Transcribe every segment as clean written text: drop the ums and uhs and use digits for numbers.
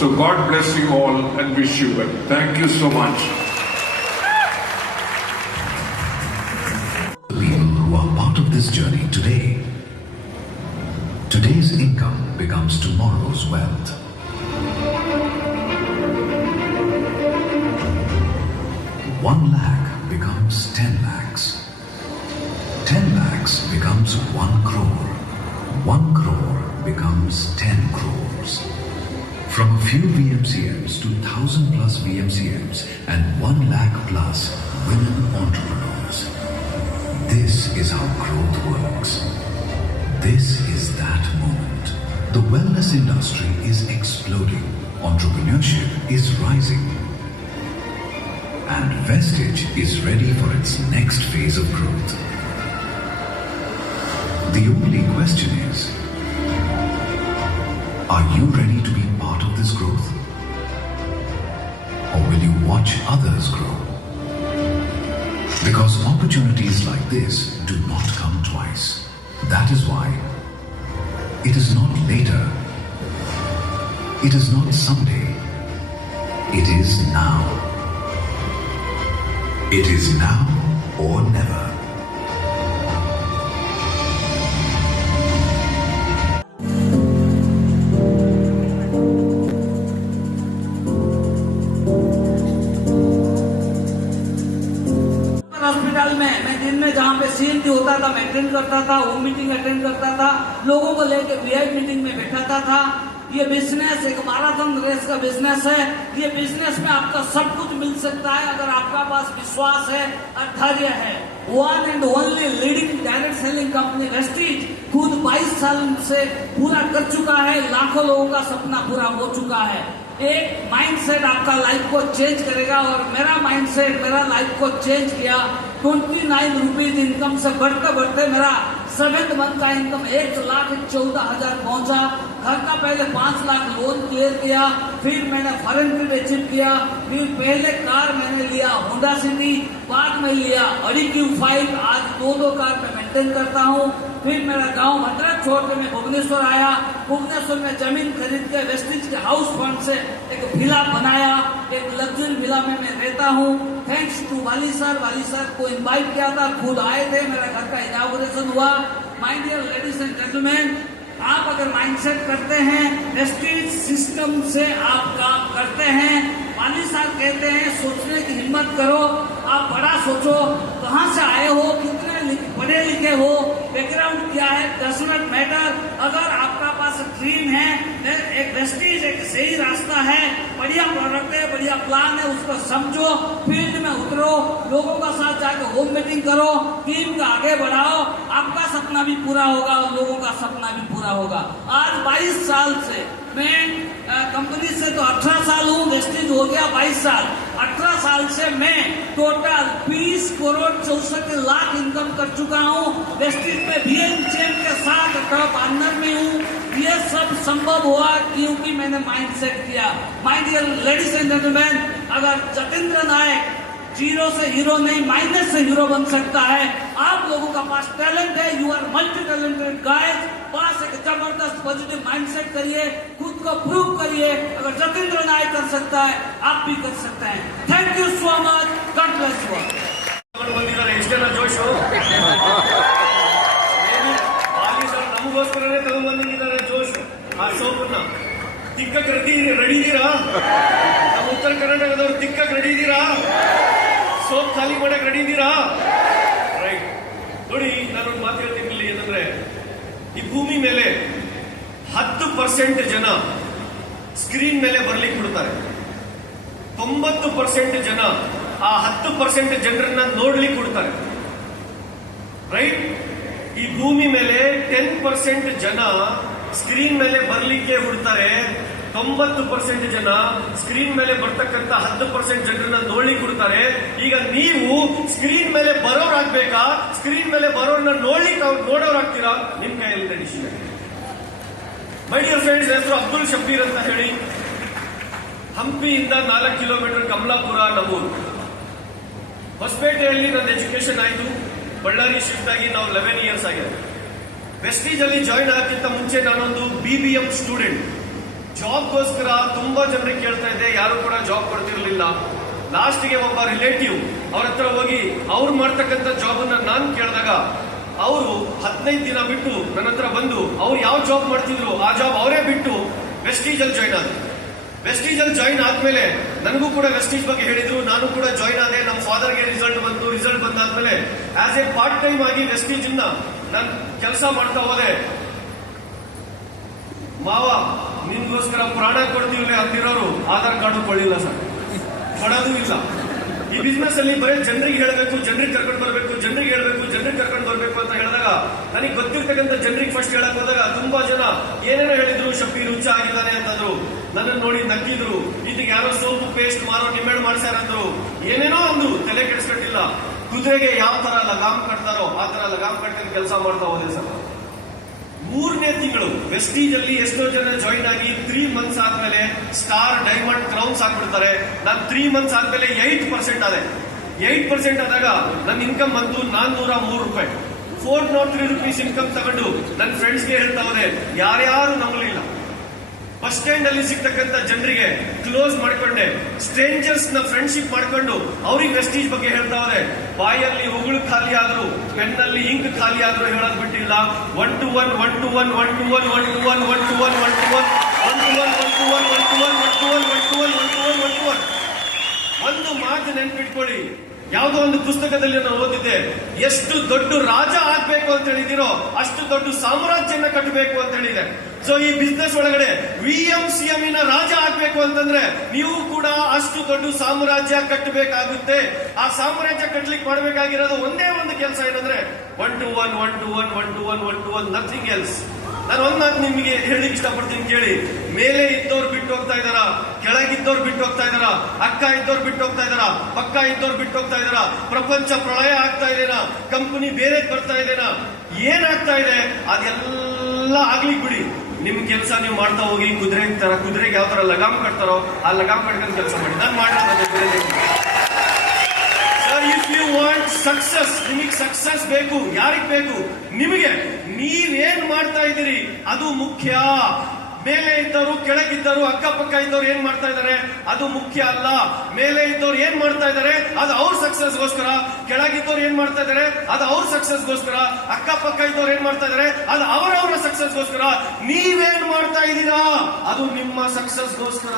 So God bless you all and wish you well. Thank you so much. People who are part of this journey today. Today's income becomes tomorrow's wealth. One lakh becomes 10 lakhs. 10 lakhs becomes 1 crore. 1 crore becomes 10 crores. From a few VMCMs to 1,000 plus VMCMs and 1 lakh plus women entrepreneurs. This is how growth works. This is that moment. The wellness industry is exploding. Entrepreneurship is rising. And Vestige is ready for its next phase of growth. The only question is, are you ready to be part of this growth? Or will you watch others grow? Because opportunities like this do not come twice. That is why it is not later. It is not someday. It is now. It is now or never. Hospital में मैं दिन में जहाँ पे CNT होता था मैं attend करता था, होम मीटिंग अटेंड करता था, लोगों को लेकर वीआईपी मीटिंग में बैठाता था। ये बिजनेस एक मैराथन रेस का बिजनेस है। ये बिजनेस में आपका सब कुछ मिल सकता है अगर आपका पास विश्वास है और धैर्य है। One and only leading direct selling company Vestige खुद 22 साल से पूरा कर चुका है। लाखों लोगों का सपना पूरा हो चुका है। एक माइंडसेट आपका लाइफ को चेंज करेगा और मेरा माइंडसेट मेरा लाइफ को चेंज किया। 29 रुपीज इनकम से बढ़ते बढ़ते मेरा 7th मंथ का इनकम 1,14,000 पहुंचा। घर का पहले 5 लाख लोन क्लियर किया, फिर मैंने फॉरेन ट्रिप अचीव किया, फिर पहले कार मैंने लिया होंडा सिटी, बाद में लिया ऑडी Q5। आज 2 कार में मेंटेन करता हूँ। फिर मेरा गांव भद्रक छोड़ के मैं भुवनेश्वर आया। भुवनेश्वर में जमीन खरीद के वेस्टीज के हाउस फंड से एक विला बनाया। एक लग्जरी विला में मैं रहता हूँ। थैंक्स टू वाली सर को इनवाइट किया था, खुद आए थे, मेरा घर का इनॉग्रेशन हुआ। My dear ladies and gentleman, आप अगर माइंडसेट करते हैं, वेस्टीज सिस्टम से आप काम करते हैं। वाली साहब कहते हैं सोचने की हिम्मत करो, आप बड़ा सोचो। कहाँ से आए हो, कितने पढ़े लिखे हो, बैकग्राउंड क्या है, डज नॉट मैटर। अगर आपका पास स्क्रीन है, एक वेस्टीज एक सही रास्ता है, बढ़िया प्रोडक्ट है, बढ़िया प्लान है, उसको समझो, फील्ड में उतरो, लोगों का साथ जाकर होम मीटिंग करो, टीम का आगे बढ़ाओ, आपका सपना भी पूरा होगा और लोगों का सपना भी पूरा होगा। आज 22 साल से मैं कंपनी से तो 18 साल हूँ, वेस्टीज हो गया 22 साल। 18 साल से मैं टोटल 20 करोड़ 64 लाख इनकम कर चुका हूँ। वेस्टीज में VN चेन के साथ टॉप ऑनर में हूँ। ये सब संभव हुआ क्योंकि मैंने माइंड सेट किया। My dear ladies and gentleman, अगर जतेंद्र नायक जीरो से हीरो नहीं, माइनस से हीरो बन सकता है। आप लोगों का पास टैलेंट है, you are multi talented guys. पास एक जबरदस्त पॉजिटिव माइंडसेट करिए, खुद को प्रूव करिए। अगर जतेंद्र नायक कर सकता है, आप भी कर सकते हैं। Thank you so much, God bless you. ಬಂದಿದ್ದಾರೆ ಎಷ್ಟೆಲ್ಲ ಜೋಶು ನಮಗೋಸ್ಕರನೇ ತಗೊಂಡ್ಬಂದಿದ್ದಾರೆ ಜೋಶು. ಆ ಸೋಪನ್ನ ತಿಕ್ಕಕ್ಕೆ ರೆಡಿ ಇದೀರಾ? ನಮ್ಮ ಉತ್ತರ ಕರ್ನಾಟಕದವ್ರು ತಿಕ್ಕಕ್ಕೆ ರೆಡಿ ಇದೀರಾ? ಸೋಪ್ ಖಾಲಿ ಮಾಡಕ್ ರೆಡಿ ಇದೀರಾ? ರೈಟ್. ನೋಡಿ, ನಾನೊಂದು ಮಾತು ಹೇಳ್ತೀನಿ ಏನಂದ್ರೆ, ಈ ಭೂಮಿ ಮೇಲೆ 10% ಜನ ಸ್ಕ್ರೀನ್ ಮೇಲೆ ಬರ್ಲಿಕ್ಕೆ ಬಿಡ್ತಾರೆ. 90% ಜನ ಆ 10% ಜನರನ್ನ ನೋಡ್ಲಿಕ್ಕೆ ಕೊಡ್ತಾರೆ. ರೈಟ್. ಈ ಭೂಮಿ ಮೇಲೆ 10% ಜನ ಸ್ಕ್ರೀನ್ ಮೇಲೆ ಬರ್ಲಿಕ್ಕೆ ಹುಡ್ತಾರೆ. 90% ಜನ ಸ್ಕ್ರೀನ್ ಮೇಲೆ ಬರ್ತಕ್ಕಂತ 10% ಜನರನ್ನ ನೋಡ್ಲಿಕ್ಕೆ ಕೊಡ್ತಾರೆ. ಈಗ ನೀವು ಸ್ಕ್ರೀನ್ ಮೇಲೆ ಬರೋರಾಗ್ಬೇಕಾ, ಸ್ಕ್ರೀನ್ ಮೇಲೆ ಬರೋರ್ನ ನೋಡೋರಾಗ್ತೀರಾ? ನಿಮ್ ಕೈಯಲ್ಲಿ ಡಿಸಿಷನ್. ಮೈ ಡಿಯರ್ ಫ್ರೆಂಡ್ಸ್, ಹೆಸರು ಅಬ್ದುಲ್ ಶಬೀರ್ ಅಂತ ಹೇಳಿ, ಹಂಪಿಯಿಂದ 4 ಕಿಲೋಮೀಟರ್ ಕಮಲಾಪುರ ನಮ್ಮೂರು. ಹೊಸಪೇಟೆಯಲ್ಲಿ ನನ್ನ ಎಜುಕೇಶನ್ ಆಯಿತು. ಬಳ್ಳಾರಿ ಶಿಫ್ಟ್ ಆಗಿ ನಾವು 11 ಇಯರ್ಸ್ ಆಗಿದೆ. ವೆಸ್ಟೀಜ್ ಅಲ್ಲಿ ಜಾಯಿನ್ ಆಗಕ್ಕಿಂತ ಮುಂಚೆ ನಾನೊಂದು BBM ಸ್ಟೂಡೆಂಟ್. ಜಾಬ್ಗೋಸ್ಕರ ತುಂಬಾ ಜನರಿಗೆ ಕೇಳ್ತಾ ಇದ್ದೆ, ಯಾರು ಕೂಡ ಜಾಬ್ ಕೊಡ್ತಿರ್ಲಿಲ್ಲ. ಲಾಸ್ಟ್ಗೆ ಒಬ್ಬ ರಿಲೇಟಿವ್ ಅವ್ರ ಹತ್ರ ಹೋಗಿ ಅವ್ರು ಮಾಡ್ತಕ್ಕಂಥ ಜಾಬ್ ಅನ್ನ ನಾನು ಕೇಳಿದಾಗ ಅವರು 15 ದಿನ ಬಿಟ್ಟು ನನ್ನ ಹತ್ರ ಬಂದು ಅವ್ರು ಯಾವ ಜಾಬ್ ಮಾಡ್ತಿದ್ರು ಆ ಜಾಬ್ ಅವರೇ ಬಿಟ್ಟು ವೆಸ್ಟೀಜ್ ಅಲ್ಲಿ ಜಾಯಿನ್ ಆದ್ರು. ವೆಸ್ಟೀಜ್ ಅಲ್ಲಿ ಜಾಯಿನ್ ಆದ್ಮೇಲೆ ನನಗೂ ಕೂಡ ವೆಸ್ಟೀಜ್ ಬಗ್ಗೆ ಹೇಳಿದ್ರು, ನಾನು ಕೂಡ ಜಾಯಿನ್ ಆದೆ. ನಮ್ಮ ಫಾದರ್ಗೆ ರಿಸಲ್ಟ್ ಬಂತು. ರಿಸಲ್ಟ್ ಬಂದಾದ್ಮೇಲೆ ಆಸ್ ಎ ಪಾರ್ಟ್ ಟೈಮ್ ಆಗಿ ವೆಸ್ಟೀಜ್ ನಾನು ಕೆಲಸ ಮಾಡ್ತಾ ಹೋದೆ. ಮಾವ ನಿನ್ಗೋಸ್ಕರ ಪ್ರಾಣ ಕೊಡ್ತೀವಿ ಅಂತಿರೋರು ಆಧಾರ್ ಕಾರ್ಡು ಕೊಳ್ಳಿಲ್ಲ ಸರ್, ಕೊಡೋದು ಇಲ್ಲ. ಈ ಬಿಸ್ನೆಸ್ ಅಲ್ಲಿ ಬರೀ ಜನರಿಗೆ ಹೇಳಬೇಕು, ಜನರಿಗೆ ಕರ್ಕೊಂಡು ಬರಬೇಕು, ಜನರಿಗೆ ಹೇಳಬೇಕು, ಜನರಿಗೆ ಕರ್ಕೊಂಡು ಬರಬೇಕು ಅಂತ ಹೇಳಿದಾಗ ನನಗೆ ಗೊತ್ತಿರ್ತಕ್ಕಂಥ ಜನರಿಗೆ ಫಸ್ಟ್ ಹೇಳಕ್ ಹೋದಾಗ ತುಂಬಾ ಜನ ಏನೇನೋ ಹೇಳಿದ್ರು, ಶಬೀರ್ ಹುಚ್ಚ ಆಗಿದ್ದಾನೆ ಅಂತಂದ್ರು. ನನ್ನನ್ನು ನೋಡಿ ನಕ್ಕಿದ್ರು. ಇದಕ್ಕೆ ಯಾರೋ ಸೋಪು ಪೇಸ್ಟ್ ಮಾರೋ ಡಿಮ್ಯಾಂಡ್ ಮಾಡ್ಸ್ಯಾರಂದ್ರು. ಏನೇನೋ ಅಂದ್ರು, ತಲೆ ಕೆಡಿಸ್ಕೊಂಡಿಲ್ಲ. ಕುದುರೆಗೆ ಯಾವ ತರ ಲಗಾಮ್ ಕಟ್ತಾರೋ ಆ ತರ ಲಗಾಮ್ ಕಟ್ಕೊಂಡು ಕೆಲಸ ಮಾಡ್ತಾ ಹೋದೆ ಸರ್. 3ನೇ ತಿಂಗಳು ವೆಸ್ಟೀಜ್ ಅಲ್ಲಿ ಎಷ್ಟೋ ಜನ ಜಾಯಿನ್ ಆಗಿ 3 ಮಂತ್ಸ್ ಆದ್ಮೇಲೆ ಸ್ಟಾರ್, ಡೈಮಂಡ್, ಕ್ರೌನ್ಸ್ ಹಾಕ್ಬಿಡ್ತಾರೆ. ನಾನು 3 ಮಂತ್ಸ್ ಆದ್ಮೇಲೆ 8% ಆದೆ. 8% ಆದಾಗ ನನ್ನ ಇನ್ಕಮ್ ಬಂತು 403 ರೂಪಾಯಿ. 403 rupees ಇನ್ಕಮ್ ತಗೊಂಡು ನನ್ನ ಫ್ರೆಂಡ್ಸ್ಗೆ ಹೇಳ್ತಾ ಹೋದೆ. ಯಾರ್ಯಾರು ನಂಬಲಿಲ್ಲ. ಬಸ್ ಸ್ಟ್ಯಾಂಡ್ ಅಲ್ಲಿ ಸಿಗ್ತಕ್ಕಂಥ ಜನರಿಗೆ ಕ್ಲೋಸ್ ಮಾಡ್ಕೊಂಡೆ. ಸ್ಟ್ರೇಂಜರ್ಸ್ ನ ಫ್ರೆಂಡ್ಶಿಪ್ ಮಾಡ್ಕೊಂಡು ಅವ್ರಿಗೆ ವೆಸ್ಟೀಜ್ ಬಗ್ಗೆ ಹೇಳ್ತಾ ಹೋದೆ. ಬಾಯಲ್ಲಿ ಉಗುಳು ಖಾಲಿ ಆದ್ರು, ಪೆನ್ನಲ್ಲಿ ಇಂಕ್ ಖಾಲಿ ಆದ್ರೂ ಹೇಳೋದ್ ಬಿಟ್ಟಿಲ್ಲ. 1 to 1 1 to 1 1 to 1 1 to 1 1 to 1 1 to 1 1 to 1 1 to 1 1 to 1 1 to 1 1 to 1 1 to 1 1 to 1. ಒಂದು ಮಾತು ನೆನ್ಪಿಟ್ಕೊಳ್ಳಿ, ಯಾವುದೋ ಒಂದು ಪುಸ್ತಕದಲ್ಲಿ ನಾನು ಓದಿದ್ದೆ, ಎಷ್ಟು ದೊಡ್ಡ ರಾಜ ಆಗ್ಬೇಕು ಅಂತ ಹೇಳಿದಿರೋ ಅಷ್ಟು ದೊಡ್ಡ ಸಾಮ್ರಾಜ್ಯನ ಕಟ್ಟಬೇಕು ಅಂತ ಹೇಳಿದೆ. ಸೊ ಈ ಬಿಸ್ನೆಸ್ ಒಳಗಡೆ VMCM ರಾಜ ಆಗ್ಬೇಕು ಅಂತಂದ್ರೆ ನೀವು ಕೂಡ ಅಷ್ಟು ದೊಡ್ಡ ಸಾಮ್ರಾಜ್ಯ ಕಟ್ಟಬೇಕಾಗುತ್ತೆ. ಆ ಸಾಮ್ರಾಜ್ಯ ಕಟ್ಟಲಿಕ್ಕೆ ಮಾಡಬೇಕಾಗಿರೋದು ಒಂದೇ ಒಂದು ಕೆಲಸ ಏನಂದ್ರೆ 1 to 1 1 to 1 1 to 1 1 to 1, nothing else. ನಾನು ಒಂದ್ ಮಾತು ನಿಮಗೆ ಹೇಳಿಕ್ ಇಷ್ಟಪಡ್ತೀನಿ, ಕೇಳಿ. ಮೇಲೆ ಇದ್ದವ್ರು ಬಿಟ್ಟು ಹೋಗ್ತಾ ಇದಾರ, ಕೆಳಗಿದ್ದವ್ರು ಬಿಟ್ಟು ಹೋಗ್ತಾ ಇದಾರ, ಅಕ್ಕ ಇದ್ದವ್ರು ಬಿಟ್ಟು ಹೋಗ್ತಾ ಇದಾರ, ಪಕ್ಕ ಇದ್ದವ್ರು ಬಿಟ್ಟು ಹೋಗ್ತಾ ಇದಾರ, ಪ್ರಪಂಚ ಪ್ರಳಯ ಆಗ್ತಾ ಇದೆನಾ, ಕಂಪನಿ ಬೇರೆ ಬರ್ತಾ ಇದೆನಾ, ಏನಾಗ್ತಾ ಇದೆ ಅದೆಲ್ಲ ಆಗ್ಲಿಕ್ಕೆ ಬಿಡಿ. ನಿಮ್ ಕೆಲಸ ನೀವು ಮಾಡ್ತಾ ಹೋಗಿ. ಕುದುರೆಗೆ ಯಾವ ತರ ಲಗಾಮ್ ಕಟ್ತಾರೋ ಆ ಲಗಾಮ್ ಕಟ್ಕೊಂಡು ಕೆಲಸ ಮಾಡಿ. ನಾನು ಮಾಡಿರೋದು sir, if you want success, ನಿಮಗೆ ಸಕ್ಸಸ್ ಬೇಕು. ಯಾರಿಗೆ ಬೇಕು? ನಿಮಗೆ. ನೀವೇನ್ ಮಾಡ್ತಾ ಇದ್ದೀರಿ ಅದು ಮುಖ್ಯ. ಮೇಲೆ ಇದ್ದವರು, ಕೆಳಗಿದ್ದವರು, ಅಕ್ಕಪಕ್ಕ ಇದ್ದವ್ರು ಏನ್ ಮಾಡ್ತಾ ಇದ್ದಾರೆ ಅದು ಮುಖ್ಯ ಅಲ್ಲ. ಮೇಲೆ ಇದ್ದವ್ರು ಏನ್ ಮಾಡ್ತಾ ಇದ್ದಾರೆ ಅದು ಅವ್ರ ಸಕ್ಸಸ್ಗೋಸ್ಕರ, ಕೆಳಗಿದ್ದವ್ರು ಏನ್ ಮಾಡ್ತಾ ಇದ್ದಾರೆ ಅದು ಅವ್ರ ಸಕ್ಸಸ್ಗೋಸ್ಕರ, ಅಕ್ಕಪಕ್ಕ ಇದ್ದವ್ರು ಏನ್ ಮಾಡ್ತಾ ಇದ್ದಾರೆ ಅದು ಅವರವರ ಸಕ್ಸಸ್ಗೋಸ್ಕರ. ನೀವೇನ್ ಮಾಡ್ತಾ ಇದ್ದೀರಾ ಅದು ನಿಮ್ಮ ಸಕ್ಸಸ್ಗೋಸ್ಕರ.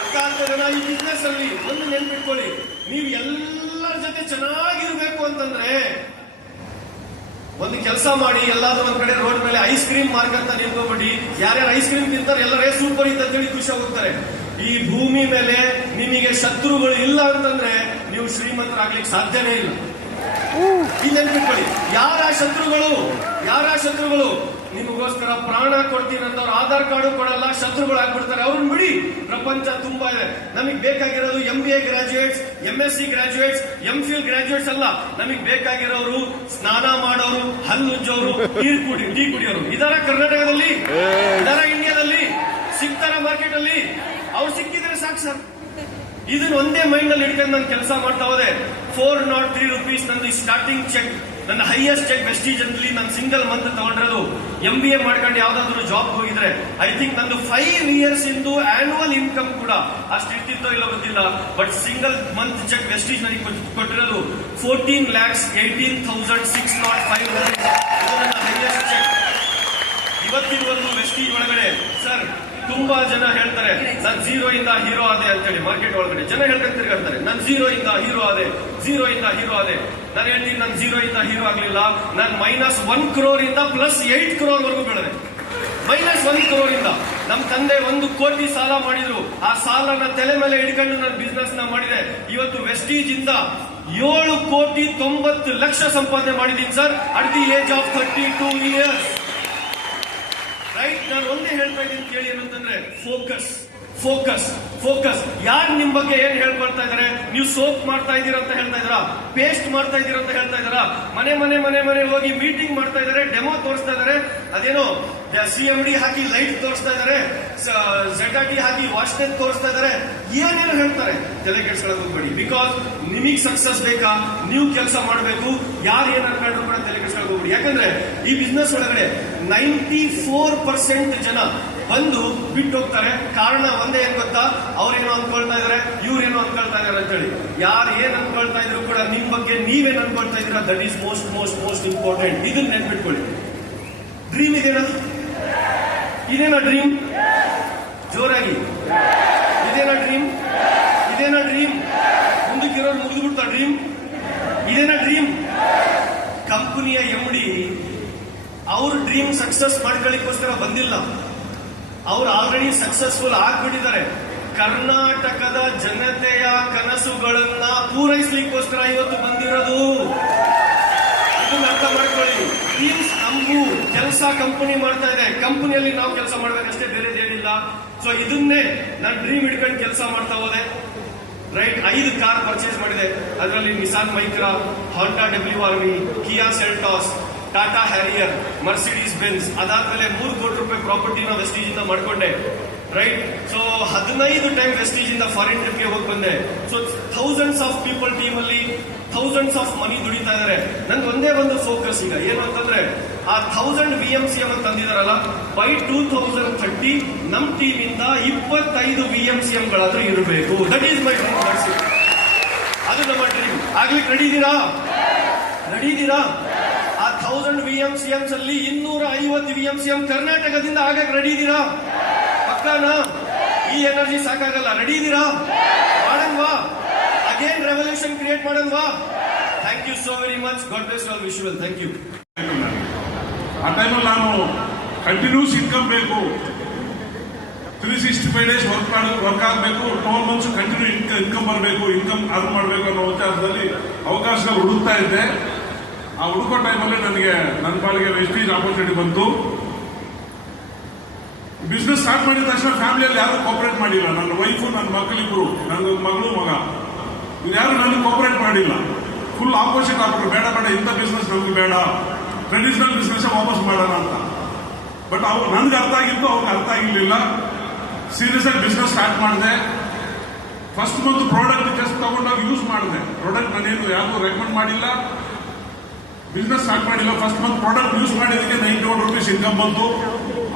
ಅರ್ಥ ಆಗ್ತದಲ್ಲ? ಈ ಬಿಸ್ನೆಸ್ ಅಲ್ಲಿ ಒಂದು ನೆನ್ಪಿಟ್ಕೊಳ್ಳಿ, ನೀವು ಎಲ್ಲರ ಜೊತೆ ಚೆನ್ನಾಗಿರ್ಬೇಕು ಅಂತಂದ್ರೆ ಒಂದು ಕೆಲಸ ಮಾಡಿ, ಎಲ್ಲಾದ್ರೂ ಒಂದ್ ಕಡೆ ರೋಡ್ ಮೇಲೆ ಐಸ್ ಕ್ರೀಮ್ ಮಾರ್ಕ್ ಅಂತ ನಿಂತ್ಕೊಂಡ್ಬಿಡಿ, ಯಾರ್ಯಾರು ಐಸ್ ಕ್ರೀಮ್ ತಿಂತಾರೆ ಎಲ್ಲರೇ ಸೂಪರ್ ಇತ್ತು ಅಂತೇಳಿ ಖುಷಿ ಹೋಗ್ತಾರೆ. ಈ ಭೂಮಿ ಮೇಲೆ ನಿಮಗೆ ಶತ್ರುಗಳು ಇಲ್ಲ ಅಂತಂದ್ರೆ ನೀವು ಶ್ರೀಮಂತರಾಗ್ಲಿಕ್ಕೆ ಸಾಧ್ಯನೇ ಇಲ್ಲ. ಇಲ್ಲಿ ನೆನ್ಪಿಟ್ಕೊಳ್ಳಿ, ಯಾರ ಶತ್ರುಗಳು ನಿಮಗೋಸ್ಕರ ಪ್ರಾಣ ಕೊಡ್ತೀನಿ ಅಂತವ್ರು ಆಧಾರ್ ಕಾರ್ಡು ಕೊಡಲ್ಲ, ಶತ್ರುಗಳು ಆಗ್ಬಿಡ್ತಾರೆ, ಅವ್ರನ್ನ ಬಿಡಿ. ಪ್ರಪಂಚ ತುಂಬಾ ಇದೆ. ನಮಗೆ ಬೇಕಾಗಿರೋದು MBA graduates, MSc graduates, MPhil graduates ಅಲ್ಲ. ನಮಗೆ ಬೇಕಾಗಿರೋರು ಸ್ನಾನ ಮಾಡೋರು, ಹಲ್ಲುಜ್ಜೋರು, ಟೀ ಕುಡಿಯೋರು. ಇದರ ಕರ್ನಾಟಕದಲ್ಲಿ, ಇದರ ಇಂಡಿಯಾದಲ್ಲಿ ಸಿಗ್ತಾರ ಮಾರ್ಕೆಟ್ ಅಲ್ಲಿ? ಅವ್ರು ಸಿಕ್ಕಿದ್ರೆ ಸಾಕು ಸರ್. ಇದನ್ನ ಒಂದೇ ಮೈಂಡ್ ಅಲ್ಲಿ ಇಟ್ಕೊಂಡು ನಾನು ಕೆಲಸ ಮಾಡ್ತಾ ಹೋದೆ. 403 rupees ನಂದು ಸ್ಟಾರ್ಟಿಂಗ್ ಚೆಕ್, ನನ್ನ ಹೈಯೆಸ್ಟ್ ಚೆಕ್ ವೆಸ್ಟೀಜ್ ಅಲ್ಲಿ ನಾನು ಸಿಂಗಲ್ ಮಂತ್ ತಗೊಂಡಿರೋದು. MBA ಮಾಡ್ಕೊಂಡು ಯಾವ್ದಾದ್ರು ಜಾಬ್ ಹೋಗಿದ್ರೆ ಐ ಥಿಂಕ್ ನಂದು 5 years ಇಂದು ಆನ್ಯುವಲ್ ಇನ್ಕಮ್ ಕೂಡ ಅಷ್ಟು ಇರ್ತಿತ್ತೋ ಇಲ್ಲ ಗೊತ್ತಿಲ್ಲ. But single month cheque Vestige ನನಗೆ ಕೊಟ್ಟಿರೋದು 14,18,605 rupees. ಇದು ನನ್ನ ಹೈಯೆಸ್ಟ್ ಚೆಕ್ ಇವತ್ತಿನವರೆಗೂ ವೆಸ್ಟೀಜ್ ಒಳಗಡೆ. ಸರ್, ತುಂಬಾ ಜನ ಹೇಳ್ತಾರೆ ನಾನು 0 ಇಂದ ಹೀರೋ ಆದೆ ಅಂತೇಳಿ. ಮಾರ್ಕೆಟ್ ಒಳಗಡೆ ಜನ ಹೇಳ್ಕೊಂಡು ತಿರ್ಗಾಡ್ತಾರೆ, ನಾನು 0 ಇಂದ ಹೀರೋ ಆದೆ. ನಾನು ಹೇಳ್ತೀನಿ, ನಾನು 0 ಇಂದ ಹೀರೋ ಆಗ್ಲಿಲ್ಲ. ನಾನು -1 crore ಇಂದ +8 crore ವರೆಗೂ ಬೆಳೆದೆ. -1 crore ಇಂದ ನಮ್ ತಂದೆ 1 ಕೋಟಿ ಸಾಲ ಮಾಡಿದ್ರು. ಆ ಸಾಲನ ತಲೆ ಮೇಲೆ ಹಿಡ್ಕೊಂಡು ನಾನು ಬಿಸ್ನೆಸ್ ನ ಮಾಡಿದೆ. ಇವತ್ತು ವೆಸ್ಟೀಜ್ ಇಂದ 7,90,00,000 ಸಂಪಾದನೆ ಮಾಡಿದ್ದೀನಿ sir, at the age of 32 years. Right, ನಾನು ಒಂದೇ ಹೇಳ್ತಾ ಇದ್ದೀನಿ ಕೇಳಿ, ಏನಂತಂದ್ರೆ ಫೋಕಸ್. ಯಾರು ನಿಮ್ ಬಗ್ಗೆ ಏನ್ ಹೇಳ್ಕೊಳ್ತಾ ಇದಾರೆ? ನೀವು ಸೋಪ್ ಮಾಡ್ತಾ ಇದೀರ ಅಂತ ಹೇಳ್ತಾ ಇದಾರಾ? ಪೇಸ್ಟ್ ಮಾಡ್ತಾ ಇದೀರ ಅಂತ ಹೇಳ್ತಾ ಇದಾರಾ? ಮನೆ ಹೋಗಿ ಮೀಟಿಂಗ್ ಮಾಡ್ತಾ ಇದಾರೆ, ಡೆಮೋ ತೋರಿಸ್ತಾ ಇದಾರೆ, ಅದೇನೋ CMD ಹಾಕಿ ಲೈಟ್ ತೋರಿಸ್ತಾ ಇದಾರೆ, ZRT ಹಾಕಿ ವಾಚ್ನೆಸ್ ತೋರಿಸ್ತಾ ಇದಾರೆ. ಏನೇನು ಹೇಳ್ತಾರೆ ತಲೆ ಕೆಡ್ಸ್ಕೊಳ್ಳೋಕೆ ಹೋಗ್ಬೇಡಿ. ಬಿಕಾಸ್ ನಿಮಗ್ ಸಕ್ಸಸ್ ಬೇಕಾ, ನೀವು ಕೆಲಸ ಮಾಡಬೇಕು. ಯಾರು ಏನ್ ಅನ್ಕೊಂಡ್ರು ಕೂಡ ತಲೆ ಕೆಡ್ಸ್ಕೊಳ್ಳೋಕೆ ಹೋಗ್ಬೇಡಿ. ಯಾಕಂದ್ರೆ ಈ ಬಿಸ್ನೆಸ್ ಒಳಗಡೆ 94% ಜನ ಬಂದು ಬಿಟ್ಟು ಹೋಗ್ತಾರೆ. ಕಾರಣ ಒಂದೇ, ಏನ್ ಗೊತ್ತಾ? ಅವ್ರೇನೋ ಅನ್ಕೊಳ್ತಾ ಇದಾರೆ, ಇವ್ರೇನೋ ಅನ್ಕೊಳ್ತಾ ಇದಾರೆ ಅಂತೇಳಿ. ಯಾರು ಏನ್ ಅನ್ಕೊಳ್ತಾ ಇದ್ರು ಕೂಡ ನಿಮ್ ಬಗ್ಗೆ ನೀವೇನ್ ಅನ್ಕೊಳ್ತಾ ಇದ್ದೀರಾ, ದಟ್ ಈಸ್ ಮೋಸ್ಟ್ ಇಂಪಾರ್ಟೆಂಟ್. ಇದನ್ನ ನೆನ್ಪಿಟ್ಕೊಳ್ಳಿ. ಡ್ರೀಮ್ ಇದೇನಾ ಡ್ರೀಮ್? ಜೋರಾಗಿ ಇದೇನಾ ಡ್ರೀಮ್? ಮುಂದಕ್ಕಿರೋರು ಮುಗಿದು ಬಿಡ್ತಾ ಡ್ರೀಮ್? ಇದೇನಾ ಡ್ರೀಮ್? ಕಂಪನಿಯ MD ಅವ್ರ ಡ್ರೀಮ್ ಸಕ್ಸಸ್ ಮಾಡ್ಕೊಳ್ಳಿಕ್ಕೋಸ್ಕರ ಬಂದಿಲ್ಲ, ಅವ್ರು ಆಲ್ರೆಡಿ ಸಕ್ಸಸ್ಫುಲ್ ಆಗ್ಬಿಟ್ಟಿದ್ದಾರೆ. ಕರ್ನಾಟಕದ ಜನತೆಯ ಕನಸುಗಳನ್ನ ಪೂರೈಸಲಿಕ್ಕೋಸ್ಕರ ಇವತ್ತು ಬಂದಿರೋದು. ಇದನ್ನ ಅರ್ಥ ಮಾಡ್ಕೊಳ್ಳಿ. ಡ್ರೀಮ್ಸ್ ನಮಗೂ ಕೆಲಸ ಕಂಪನಿ ಮಾಡ್ತಾ ಇದೆ, ಕಂಪನಿಯಲ್ಲಿ ನಾವು ಕೆಲಸ ಮಾಡ್ಬೇಕಷ್ಟೇ, ಬೇರೆದೇನಿಲ್ಲ. ಸೊ ಇದನ್ನೇ ನಾನು ಡ್ರೀಮ್ ಹಿಡ್ಕೊಂಡು ಕೆಲಸ ಮಾಡ್ತಾ ಹೋದೆ. ರೈಟ್, 5 ಕಾರ್ ಪರ್ಚೇಸ್ ಮಾಡಿದೆ. ಅದರಲ್ಲಿ Nissan Micra, Honda WRV, Kia Seltos, Tata Harrier, Mercedes Benz. ಅದಾದ್ಮೇಲೆ 3 ಕೋಟಿ ರೂಪಾಯಿ ಪ್ರಾಪರ್ಟಿನ ವೆಸ್ಟೀಜ್ ಇಂದ ಮಾಡ್ಕೊಂಡೆ. ರೈಟ್, ಸೊ 15 ಟೈಮ್ ವೆಸ್ಟೀಜ್ ಇಂದ ಫಾರಿನ್ ಟ್ರಿಪ್ಗೆ ಹೋಗಿ ಬಂದೆ. So thousands of people team ಅಲ್ಲಿ ಥೌಸಂಡ್ಸ್ ಆಫ್ ಮನಿ ದುಡಿತಾ ಇದಾರೆ. ನನ್ಗೆ ಒಂದೇ ಒಂದು ಫೋಕಸ್ ಈಗ ಏನು ಅಂತಂದ್ರೆ, ಆ 1000 VMCM ಅಂತ ತಂದಿದಾರಲ್ಲ, ಬೈ 2030 ನಮ್ ಟೀಮ್ ಇಂದ 25 VMCM ಗಳಾದ್ರೂ ಇರಬೇಕು. That is my dream. ಅದು ನಮ್ಮ ಡ್ರೀಮ್. ಆಗ್ಲಿಕ್ಕೆ ರೆಡಿ ಇದ್ದೀರಾ? ಆ 1000 VMCMs ಅಲ್ಲಿ 250 VMCM ಕರ್ನಾಟಕದಿಂದ ಆಗಕ್ಕೆ ರೆಡಿ ಇದ್ದೀರಾ? ಪಕ್ಕಾನಾ? ಈ ಎನರ್ಜಿ ಸಾಕಾಗಲ್ಲ. ರೆಡಿ ಇದ್ದೀರಾ? ಮಾಡಲ್ವಾ? ಅಗೇನ್ ರೆವಲ್ಯೂಷನ್ ಕ್ರಿಯೇಟ್ ಮಾಡಲ್ವಾ? Thank you so very much. God bless all. Wish you well. Thank you. ಆ ಟೈಮಲ್ಲಿ ನಾನು ಕಂಟಿನ್ಯೂಸ್ ಇನ್ಕಮ್ ಬೇಕು, 365 days ವರ್ಕ್ ಆಗಬೇಕು, 12 months ಕಂಟಿನ್ಯೂ ಇನ್ಕಮ್ ಬರಬೇಕು, ಇನ್ಕಮ್ ಅರ್ನ್ ಮಾಡಬೇಕು ಅನ್ನೋ ವಿಚಾರದಲ್ಲಿ ಅವಕಾಶಗಳು ಹುಡುಕ್ತಾ ಇದ್ದೆ. ಆ ಹುಡುಕೋ ಟೈಮಲ್ಲಿ ನನಗೆ ನನ್ನ ಪಾಲಿಗೆ ವೆಸ್ಟೀಜ್ ಆಪರ್ಚುನಿಟಿ ಬಂತು. ಬಿಸ್ನೆಸ್ ಸ್ಟಾರ್ಟ್ ಮಾಡಿದ ತಕ್ಷಣ ಫ್ಯಾಮಿಲಿಯಲ್ಲಿ ಯಾರು ಕೋಪರೇಟ್ ಮಾಡಿಲ್ಲ. ನನ್ನ ವೈಫು, ನನ್ನ ಮಕ್ಕಳಿಬ್ರು, ನನ್ನ ಮಗಳು ಮಗ, ಇದು ಯಾರು ನನಗೆ ಕೋಪರೇಟ್ ಮಾಡಿಲ್ಲ. ಫುಲ್ ಆಪೋಸಿಟ್ ಆಗ್ಬಿಟ್ರು. ಬೇಡ ಇಂಥ ಬಿಸ್ನೆಸ್ ನಮ್ಗೆ ಬೇಡ, ಟ್ರೆಡಿಷನಲ್ ಬಿಸ್ನೆಸ್ ವಾಪಸ್ ಮಾಡೋಣ ಅಂತ. ಬಟ್ ಅವ್ರು ನನ್ಗೆ ಅರ್ಥ ಆಗಿತ್ತು, ಅವ್ರಿಗೆ ಅರ್ಥ ಆಗಿರ್ಲಿಲ್ಲ. ಸೀರಿಯಸ್ ಆಗಿ ಬಿಸ್ನೆಸ್ ಸ್ಟಾರ್ಟ್ ಮಾಡಿದೆ. ಫಸ್ಟ್ ಮಂತ್ ಪ್ರಾಡಕ್ಟ್ ಜಸ್ಟ್ ತಗೊಂಡೋಗಿ ಯೂಸ್ ಮಾಡಿದೆ. ಪ್ರಾಡಕ್ಟ್ ನಾನೇನು ಯಾರಿಗೂ ರೆಕಮೆಂಡ್ ಮಾಡಿಲ್ಲ, ಬಿಸ್ನೆಸ್ ಸ್ಟಾರ್ಟ್ ಮಾಡಿಲ್ಲ. ಫಸ್ಟ್ ಮಂತ್ ಪ್ರಾಡಕ್ಟ್ ಯೂಸ್ ಮಾಡಿದಕ್ಕೆ 91 rupees ಇನ್ಕಮ್ ಬಂತು.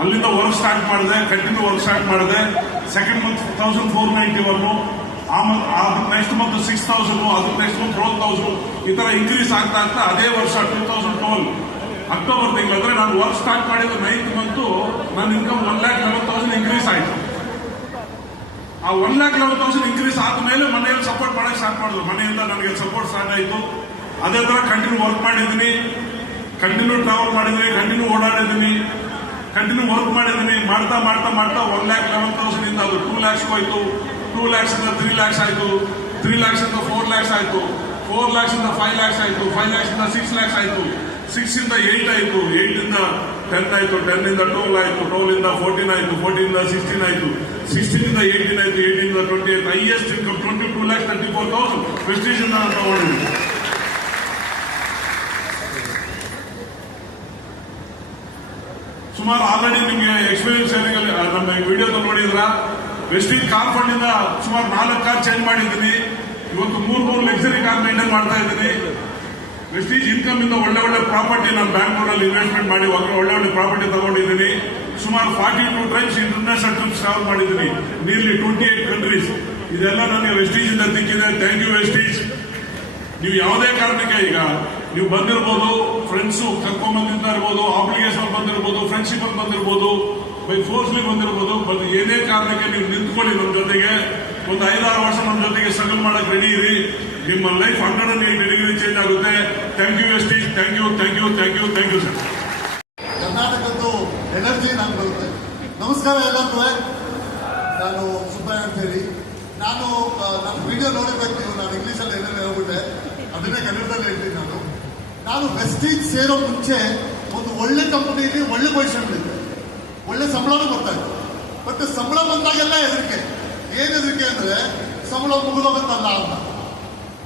ಅಲ್ಲಿಂದ ವರ್ಕ್ ಸ್ಟಾರ್ಟ್ ಮಾಡಿದೆ, ಕಂಟಿನ್ಯೂ ವರ್ಕ್ ಸ್ಟಾರ್ಟ್ ಮಾಡಿದೆ. ಸೆಕೆಂಡ್ ಮಂತ್ 1491, ನೆಕ್ಸ್ಟ್ ಮಂತ್ 6000, ಅದಕ್ಕೆ ನೆಕ್ಸ್ಟ್ ಮಂತ್ 12,000, ಈ ತರ ಇನ್ಕ್ರೀಸ್ ಆಗ್ತಾ ಅದೇ ವರ್ಷ 2012 ಅಕ್ಟೋಬರ್ ತಿಂಗಳು, ಅಂದ್ರೆ ನಾನು ವರ್ಕ್ ಸ್ಟಾರ್ಟ್ ಮಾಡಿದ 9th ಮಂತ್ ನನ್ನ ಇನ್ಕಮ್ 1,11,000 ಇನ್ಕ್ರೀಸ್ ಆಯ್ತು. ಆ 1,11,000 ಇನ್ಕ್ರೀಸ್ ಆದ್ಮೇಲೆ ಮನೆಯಲ್ಲಿ ಸಪೋರ್ಟ್ ಮಾಡಕ್ಕೆ ಸ್ಟಾರ್ಟ್ ಮಾಡಿದ್ರು. ಮನೆಯಿಂದ ನನಗೆ ಸಪೋರ್ಟ್ ಸ್ಟಾರ್ಟ್ ಆಯ್ತು. ಅದೇ ತರ ಕಂಟಿನ್ಯೂ ವರ್ಕ್ ಮಾಡಿದ್ದೀನಿ. ಕಂಟಿನ್ಯೂ ಟ್ರಾವೆಲ್ ಮಾಡಿದ್ದೀನಿ, ಕಂಟಿನ್ಯೂ ಓಡಾಡಿದ್ದೀನಿ, ಕಂಟಿನ್ಯೂ ವರ್ಕ್ ಮಾಡಿದ್ದೀನಿ. ಮಾಡ್ತಾ ಮಾಡ್ತಾ ಮಾಡ್ತಾ 1,11,000 ಇಂದ ಅದು 2 lakhs ಹೋಯ್ತು. 2 lakhs ಇಂದ 3 lakhs ಆಯ್ತು. 3 lakhs ಇಂದ 4 lakhs ಆಯ್ತು. 4 lakhs ಇಂದ 5 lakhs ಆಯ್ತು. 5 lakhs ಇಂದ 6 lakhs ಆಯ್ತು. 6 ಇಂದ 8 ಆಯ್ತು. 8 ಇಂದ 10 ಆಯ್ತು. 10 ಇಂದ 12 ಆಯ್ತು. 12 ಇಂದ 14 ಆಯ್ತು. 14 ಇಂದ 16 ಆಯ್ತು. 16 ಇಂದ 18 ಆಯ್ತು. 18 ಇಂದ 20 ಆಯ್ತು. ಹೈಯೆಸ್ಟ್ ಇನ್ಕಮ್ 22,34,000 ಪ್ರೆಸ್ಟೀಜ್ ನಾನು ತಗೊಂಡಿದ್ದೀನಿ. ಸುಮಾರು ಆಲ್ರೆಡಿ ನಿಮಗೆ ಎಕ್ಸ್ಪೀರಿಯನ್ಸ್ ನಮ್ಮ ವಿಡಿಯೋದಲ್ಲಿ ನೋಡಿದ್ರ ವೆಸ್ಟೀಜ್ ಕಾರ್ ಫಂಡ್ ಇಂದ ಸುಮಾರು 4 ಕಾರ್ ಚೇಂಜ್ ಮಾಡಿದ್ದೀನಿ. ಇವತ್ತು 3 ಲಕ್ಸರಿ ಕಾರ್ ಮೇಂಟೈನ್ ಮಾಡ್ತಾ ಇದ್ದೀನಿ. ವೆಸ್ಟೀಜ್ ಇನ್ಕಮ್ ಇಂದ ಒಳ್ಳೆ ಪ್ರಾಪರ್ಟಿ ನಾನು ಬ್ಯಾಂಗ್ಳೂರಲ್ಲಿ ಇನ್ವೆಸ್ಟ್ಮೆಂಟ್ ಮಾಡಿ ಒಳ್ಳೆ ಪ್ರಾಪರ್ಟಿ ತಗೊಂಡಿದ್ದೀನಿ. ಸುಮಾರು 42 times ಇಂಟರ್ನ್ಯಾಷನಲ್ ಟ್ರಿಪ್ಸ್ ಟ್ರಾವೆಲ್ ಮಾಡಿದ್ದೀನಿ. Nearly 28 countries. ಇದೆಲ್ಲ ನನಗೆ ವೆಸ್ಟೀಜ್ ಇಂದ ಸಿಕ್ಕಿದೆ. Thank you Vestige. ನೀವು ಯಾವುದೇ ಕಾರಣಕ್ಕೆ ಈಗ ನೀವು ಬಂದಿರ್ಬೋದು, ಫ್ರೆಂಡ್ಸ್ ಕರ್ಕೊಂಡ್ ಬಂದಿರ್ತಾ ಇರ್ಬೋದು, ಅಪ್ಲಿಕೇಶನ್ ಬಂದಿರ್ಬೋದು, ಫ್ರೆಂಡ್ಶಿಪ್ ಅಲ್ಲಿ ಬಂದಿರ್ಬೋದು, ಬೈ ಫೋರ್ಸ್ಲಿ ಬಂದಿರ್ಬೋದು. ಬಟ್ ಏನೇ ಕಾರಣಕ್ಕೆ ನೀವು ನಿಂತ್ಕೊಳ್ಳಿ ನಮ್ಮ ಜೊತೆಗೆ. ಒಂದು 5-6 ವರ್ಷ ನಮ್ಮ ಜೊತೆಗೆ ಸ್ಟ್ರಗಲ್ ಮಾಡಕ್ ರೆಡಿ ಇರಿ. ನಿಮ್ಮ ಲೈಫ್ 180 ಡಿಗ್ರಿ ಚೇಂಜ್ ಆಗುತ್ತೆ. Thank you Vestige. Thank you sir. ಕರ್ನಾಟಕದ್ದು ಎನರ್ಜಿ ನಂಗೆ ಬರುತ್ತೆ. ನಮಸ್ಕಾರ ಎಲ್ಲರಿಗೂ. ನಾನು ಸುಬ್ಬಯ್ಯ ಅಂತ ಹೇಳಿ. ನಾನು ನನ್ನ ವಿಡಿಯೋ ನೋಡಿರ್ಬೇಕು ನೀವು. ನಾನು ಇಂಗ್ಲೀಷಲ್ಲಿ ಏನೇನು ಹೇಳ್ಬಿಟ್ಟೆ, ಅದನ್ನೇ ಕನ್ನಡದಲ್ಲಿ ಹೇಳ್ತೀನಿ. ನಾನು ವೆಸ್ಟೀಜ್ ಸೇರೋ ಮುಂಚೆ ಒಂದು ಒಳ್ಳೆ ಕಂಪನಿಯಲ್ಲಿ ಒಳ್ಳೆ ಪೊಸಿಷನ್ ಇದ್ದೆ, ಒಳ್ಳೆ ಸಂಬಳನೂ ಬರ್ತಾ ಇತ್ತು. ಬಟ್ ಸಂಬಳ ಬಂದಾಗೆಲ್ಲ ಹೆದರಿಕೆ. ಏನ್ ಹೆದರಿಕೆ ಅಂದ್ರೆ ಸಂಬಳ ಮುಗಿದೋಗುತ್ತಲ್ಲ ಅಂತ.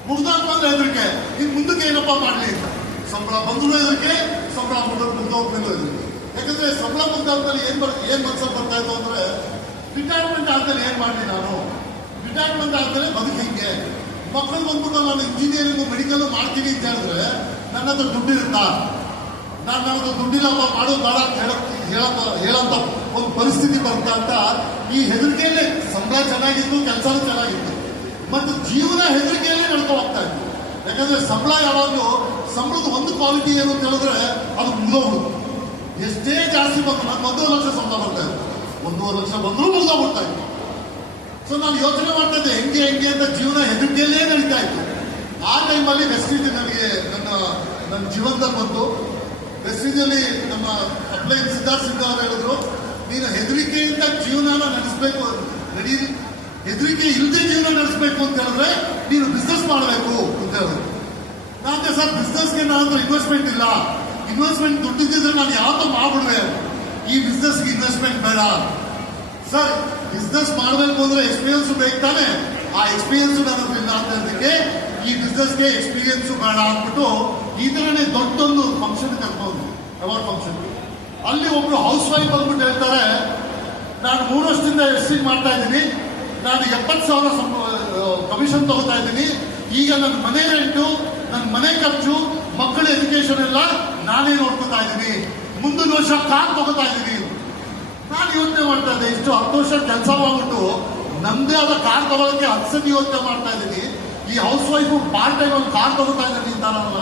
ಮುಗ್ದಾದ್ಮೇಲೆ ಹೆದರಿಕೆ, ಇನ್ನು ಮುಂದಕ್ಕೆ ಏನಪ್ಪಾ ಮಾಡ್ಲಿ ಅಂತ. ಸಂಬಳ ಬಂದ್ರು ಹೆದರಿಕೆ, ಸಂಬಳ ಮುಗ್ದೋಗ್ಮೇಲೂ ಹೆದರಿಕೆ. ಯಾಕಂದ್ರೆ ಸಂಬಳ ಮುಗ್ದಾದ್ಮೇಲೆ ಏನ್ ಮನ್ಸಲ್ಲಿ ಬರ್ತಾ ಇತ್ತು ಅಂದ್ರೆ, ರಿಟೈರ್ಮೆಂಟ್ ಆದ್ಮೇಲೆ ಏನ್ ಮಾಡ್ಲಿ ನಾನು, ರಿಟೈರ್ಮೆಂಟ್ ಆದ್ಮೇಲೆ ಬದುಕು ಹಿಂಗೆ. ಮಕ್ಕಳು ಬಂದ್ಬಿಟ್ಟು ನಾನು ಇಂಜಿನಿಯರಿಂಗ್ ಮೆಡಿಕಲ್ ಮಾಡ್ತೀನಿ ಅಂತ ಹೇಳಿದ್ರೆ ನನ್ನ ಹತ್ರ ದುಡ್ಡಿರುತ್ತಾ, ನಾನು ನನ್ನದು ದುಡ್ಡಿಲ್ಲಪ್ಪ ಮಾಡೋದು ಬೇಡ ಹೇಳಂತ ಒಂದು ಪರಿಸ್ಥಿತಿ ಬರುತ್ತಾ ಅಂತ ಈ ಹೆದರಿಕೆಯಲ್ಲೇ ಸಂಬಳ ಚೆನ್ನಾಗಿತ್ತು, ಕೆಲಸನೂ ಚೆನ್ನಾಗಿತ್ತು, ಮತ್ತು ಜೀವನ ಹೆದರಿಕೆಯಲ್ಲೇ ನಡ್ಕೊ ಹೋಗ್ತಾ ಇತ್ತು. ಯಾಕಂದ್ರೆ ಸಂಬಳ ಯಾವಾಗಲೂ ಸಂಬಳದ ಒಂದು ಕ್ವಾಲಿಟಿ ಏನು ಅಂತ ಹೇಳಿದ್ರೆ ಅದು ಮುಗಿದೋಗ್ಬಿಡುತ್ತೆ. ಎಷ್ಟೇ ಜಾಸ್ತಿ ಬಂದು ನಾನು 1.5 ಲಕ್ಷ ಸಂಬಳ ಬರ್ತಾ ಇತ್ತು, 1.5 ಲಕ್ಷ ಬಂದರೂ ಮುಗಿದೋಗ್ಬಿಡ್ತಾ ಇತ್ತು. ಸೊ ನಾನು ಯೋಚನೆ ಮಾಡ್ತಾ ಇದ್ದೆ ಹೆಂಗೆ ಅಂತ ಜೀವನ ಹೆದರಿಕೆಯಲ್ಲೇ ನಡೀತಾ ಇತ್ತು. ಆ ಟೈಮಲ್ಲಿ ವೆಸ್ಟೀಜ್ ನನಗೆ ನನ್ನ ಜೀವನದಲ್ಲಿ ಬಂತು. ವೆಸ್ಟೀಜಲ್ಲಿ ನಮ್ಮ ಅಪ್ಲೈನ್ ಸಿದ್ಧಾರ್ಥ ಸಿಂಗ್ ಅವರು ಹೇಳಿದ್ರು, ನೀನು ಹೆದರಿಕೆಯಿಂದ ಜೀವನ ನಡೆಸಬೇಕು, ಹೆದರಿಕೆ ಇಲ್ಲದೆ ಜೀವನ ನಡೆಸಬೇಕು ಅಂತ ಹೇಳಿದ್ರೆ ನೀನು ಬಿಸ್ನೆಸ್ ಮಾಡಬೇಕು ಅಂತ ಹೇಳಿದ್ರು. ನಾನು ಸರ್ ಬಿಸ್ನೆಸ್ಗೆ ನಾನು ಇನ್ವೆಸ್ಟ್ಮೆಂಟ್ ಇಲ್ಲ, ಇನ್ವೆಸ್ಟ್ಮೆಂಟ್ ದುಡ್ಡಿದ್ದಿದ್ರೆ ನಾನು ಯಾವತ್ತೂ ಮಾಡ್ಬಿಡುವೆ, ಈ ಬಿಸ್ನೆಸ್ಗೆ ಇನ್ವೆಸ್ಟ್ಮೆಂಟ್ ಬೇಡ. ಸರ್ ಬಿಸ್ನೆಸ್ ಮಾಡಬೇಕು ಅಂದ್ರೆ ಎಕ್ಸ್ಪೀರಿಯನ್ಸ್ ಬೇಕು ತಾನೆ, ಆ ಎಕ್ಸ್ಪೀರಿಯನ್ಸ್ ನನಗಿಲ್ಲ ಅಂತ ಹೇಳೋದಕ್ಕೆ ಈ ಬಿಸ್ನೆಸ್ಗೆ ಎಕ್ಸ್ಪೀರಿಯನ್ಸ್ ಬೇಡ ಅಂದ್ಬಿಟ್ಟು ಈ ತರನೇ ದೊಡ್ಡೊಂದು ಫಂಕ್ಷನ್ ಕರ್ಕೊಂಡು ಅವಾರ್ಡ್ ಫಂಕ್ಷನ್. ಅಲ್ಲಿ ಒಬ್ರು ಹೌಸ್ ವೈಫ್ ಬಂದ್ಬಿಟ್ಟು ಹೇಳ್ತಾರೆ, ನಾನು 3 ವರ್ಷದಿಂದ ಎಸ್ಟಿಂಗ್ ಮಾಡ್ತಾ ಇದ್ದೀನಿ, ನಾನು 70,000 ಕಮಿಷನ್ ತಗೋತಾ ಇದ್ದೀನಿ, ಈಗ ನನ್ನ ಮನೆ ರೆಂಟು, ನನ್ನ ಮನೆ ಖರ್ಚು, ಮಕ್ಕಳ ಎಜುಕೇಶನ್ ಎಲ್ಲ ನಾನೇ ನೋಡ್ಕೊತಾ ಇದ್ದೀನಿ, ಮುಂದಿನ ವರ್ಷ ಕಾರ್ ತಗೋತಾ ಇದ್ದೀನಿ. ನಾನು ಯೋಚನೆ ಮಾಡ್ತಾ ಇದ್ದೆ, ಇಷ್ಟು 10 ವರ್ಷ ಕೆಲಸ ಮಾಡ್ಬಿಟ್ಟು ನಮ್ದೇ ಆದ ಕಾರ್ ತಗೊಳಕ್ಕೆ 10 ಸತಿ ಯೋಚನೆ ಮಾಡ್ತಾ ಇದ್ದೀನಿ. ಈ ಹೌಸ್ ವೈಫ್ ಪಾರ್ಟ್ ಟೈಮ್ ಒಂದು ಕಾರ್ ತಗೋತಾ ಇದ್ದೀನಿ ಅಂತಾರಲ್ಲ.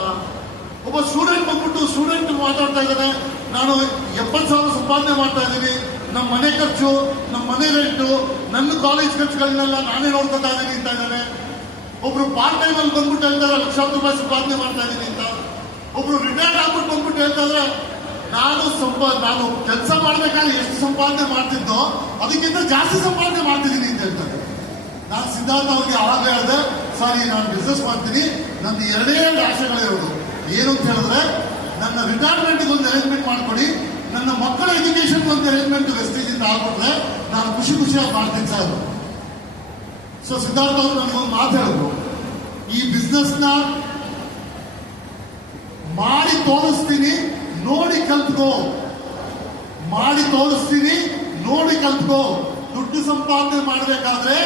ಒಬ್ಬ ಸ್ಟೂಡೆಂಟ್ ಬಂದ್ಬಿಟ್ಟು ಸ್ಟೂಡೆಂಟ್ ಮಾತಾಡ್ತಾ ಇದ್ದಾನೆ, ನಾನು 70,000 ಸಂಪಾದನೆ ಮಾಡ್ತಾ ಇದ್ದೀನಿ, ನಮ್ಮ ಮನೆ ಖರ್ಚು, ನಮ್ಮ ಮನೆ ರೆಂಟು, ನನ್ನ ಕಾಲೇಜ್ ಖರ್ಚುಗಳನ್ನೆಲ್ಲ ನಾನೇ ನೋಡ್ಕೊತಾ ಇದ್ದೀನಿ ಅಂತ ಇದ್ದಾನೆ. ಒಬ್ರು ಪಾರ್ಟ್ ಟೈಮ್ ಅಲ್ಲಿ ಬಂದ್ಬಿಟ್ಟು ಹೇಳ್ತಾರೆ ಲಕ್ಷಾಂತರ ರೂಪಾಯಿ ಸಂಪಾದನೆ ಮಾಡ್ತಾ ಇದ್ದೀನಿ ಅಂತ. ಒಬ್ರು ರಿಟೈರ್ಡ್ ಆಗ್ಬಿಟ್ಟು ಬಂದ್ಬಿಟ್ಟು ಹೇಳ್ತಾ ಇದ್ರೆ ನಾನು ಕೆಲಸ ಮಾಡ್ಬೇಕಾದ್ರೆ ಎಷ್ಟು ಸಂಪಾದನೆ ಮಾಡ್ತಿದ್ದೋ ಅದಕ್ಕಿಂತ ಜಾಸ್ತಿ ಸಂಪಾದನೆ ಮಾಡ್ತಿದ್ದೀನಿ ಅಂತ ಹೇಳ್ತಾರೆ. ನಾನು ಸಿದ್ಧಾರ್ಥ ಅವ್ರಿಗೆ ಆವಾಗ ಹೇಳಿದೆ, ಸಾರಿ ನಾನು ಬಿಸ್ನೆಸ್ ಮಾಡ್ತೀನಿ, ನಂದು 2 ಆಸೆಗಳಿರೋದು. ಏನು ಅಂತ ಹೇಳಿದ್ರೆ, ನನ್ನ ರಿಟೈರ್ಮೆಂಟ್ಗೆ ಒಂದು ಅರೇಂಜ್ಮೆಂಟ್ ಮಾಡ್ಕೊಡಿ, ನನ್ನ ಮಕ್ಕಳ ಎಜುಕೇಶನ್ ಒಂದು ಅರೇಂಜ್ಮೆಂಟ್ ವೆಸ್ಟೀಜ್ ಇಂದ ಆಗ್ಬಿಟ್ರೆ ನಾನು ಖುಷಿಯಾಗಿ ಮಾಡ್ತೀನಿ ಸರ್. ಸೊ ಸಿದ್ಧಾರ್ಥ ಅವರು ನನಗೊಂದು ಮಾತು ಹೇಳಿದ್ರು, ಈ ಬಿಸ್ನೆಸ್ನ ಮಾಡಿ ತೋರಿಸ್ತೀನಿ, ನೋಡಿ ಕಲ್ತ್ಕೋ, ಮಾಡಿ ತೋರಿಸ್ತೀನಿ, ನೋಡಿ ಕಲ್ತ್ಕೋ. ದುಡ್ಡು ಸಂಪಾದನೆ ಮಾಡಬೇಕಾದ್ರೆ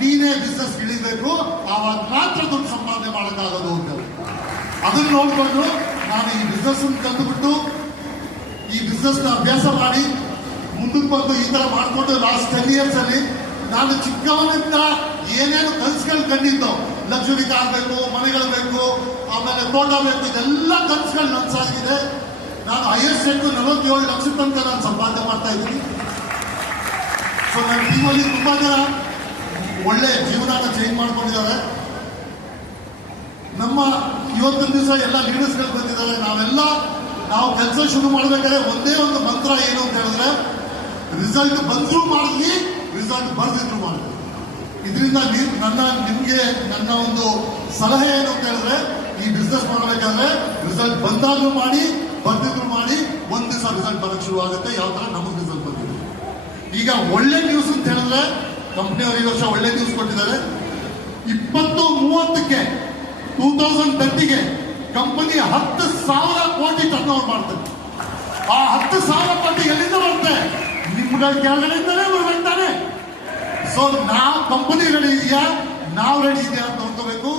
ನೀನೇ ಬಿಸ್ನೆಸ್ ಇಳಿಬೇಕು, ಆವಾಗ ಮಾತ್ರ ದುಡ್ಡು ಸಂಪಾದನೆ ಮಾಡೋಕ್ಕಾಗೋದು ಅಂತ. ಅದನ್ನ ನೋಡ್ಕೊಂಡು ನಾನು ಈ ಬಿಸ್ನೆಸ್ ಕಲ್ತ್ಬಿಟ್ಟು ಈ ಬಿಸ್ನೆಸ್ ನ ಅಭ್ಯಾಸ ಮಾಡಿ ಮುಂದಕ್ಕೆ ಬಂದು ಈ ತರ ಮಾಡಿಕೊಂಡು ಲಾಸ್ಟ್ 10 years ಅಲ್ಲಿ ನಾನು ಚಿಕ್ಕವನಿಂದ ಏನೇನು ಕನಸುಗಳು ಕಂಡಿದ್ದೋ, ಲಕ್ಸುರಿ ಕಾರ್ ಬೇಕು, ಮನೆಗಳು ಬೇಕು, ಆಮೇಲೆ ತೋಟ ಬೇಕು, ಇದೆಲ್ಲ ಕನಸುಗಳು ನನಸಾಗಿದೆ. ನಾನು ಹೈಯೆಸ್ಟ್ ರೇಟ್ 47 ಲಕ್ಷ ತನಕ ನಾನು ಸಂಪಾದನೆ ಮಾಡ್ತಾ ಇದ್ದೀನಿ. ಸೊ ನನ್ನ ಟೀಮಲ್ಲಿ ತುಂಬಾ ಜನ ಒಳ್ಳೆ ಜೀವನ ಚೇಂಜ್ ಮಾಡ್ಕೊಂಡಿದ್ದಾರೆ. ನಮ್ಮ ಇವತ್ತಿನ ದಿವಸ ಎಲ್ಲ ಲೀಡರ್ಸ್ಗಳು ಬಂದಿದ್ದಾರೆ. ನಾವೆಲ್ಲ ನಾವು ಕೆಲಸ ಶುರು ಮಾಡಬೇಕಾದ್ರೆ ಒಂದೇ ಒಂದು ಮಂತ್ರ ಏನು ಅಂತ ಹೇಳಿದ್ರೆ, ರಿಸಲ್ಟ್ ಬಂದ್ರು ಮಾಡಲಿ, ರಿಸಲ್ಟ್ ಬರ್ದಿದ್ರು ಮಾಡಲಿ. ಇದರಿಂದ ನಿಮ್ಗೆ ನನ್ನ ಒಂದು ಸಲಹೆ ಏನು ಅಂತ ಹೇಳಿದ್ರೆ, ಈ ಬಿಸ್ನೆಸ್ ಮಾಡಬೇಕಾದ್ರೆ ರಿಸಲ್ಟ್ ಬಂದಾಗ್ಲೂ ಮಾಡಿ, ಬರ್ದಿದ್ರು ಮಾಡಿ. ಒಂದ್ ದಿವಸ ರಿಸಲ್ಟ್ ಬರಕ್ ಶುರು ಆಗುತ್ತೆ. ಯಾವ ತರ ನಮಗ್ ರಿಸಲ್ಟ್ ಬಂದಿದೆ. ಈಗ ಒಳ್ಳೆ ನ್ಯೂಸ್ ಅಂತ ಹೇಳಿದ್ರೆ, ಕಂಪ್ನಿಯವರು ಈ ವರ್ಷ ಒಳ್ಳೆ ನ್ಯೂಸ್ ಕೊಟ್ಟಿದ್ದಾರೆ. 2030ಕ್ಕೆ 2030ಗೆ ಕಂಪನಿ 10,000 ಕೋಟಿ ಟರ್ನ್ ಓವರ್ ಮಾಡ್ತಾರೆ. ಆ 10,000 ಕೋಟಿ ಎಲ್ಲಿಂದ ಬರುತ್ತೆ? ನಿಮ್ಗಳ ಕೆಳಗಡೆಯಿಂದಲೇ ಬರ್ಬೇಕಾನೆ. ಸೊ ನಾವು ಕಂಪನಿ ರೆಡಿ ಇದೆಯಾ, ನಾವು ರೆಡಿ ಇದೆಯಾ ಅಂತ ನೋಡ್ಕೋಬೇಕು.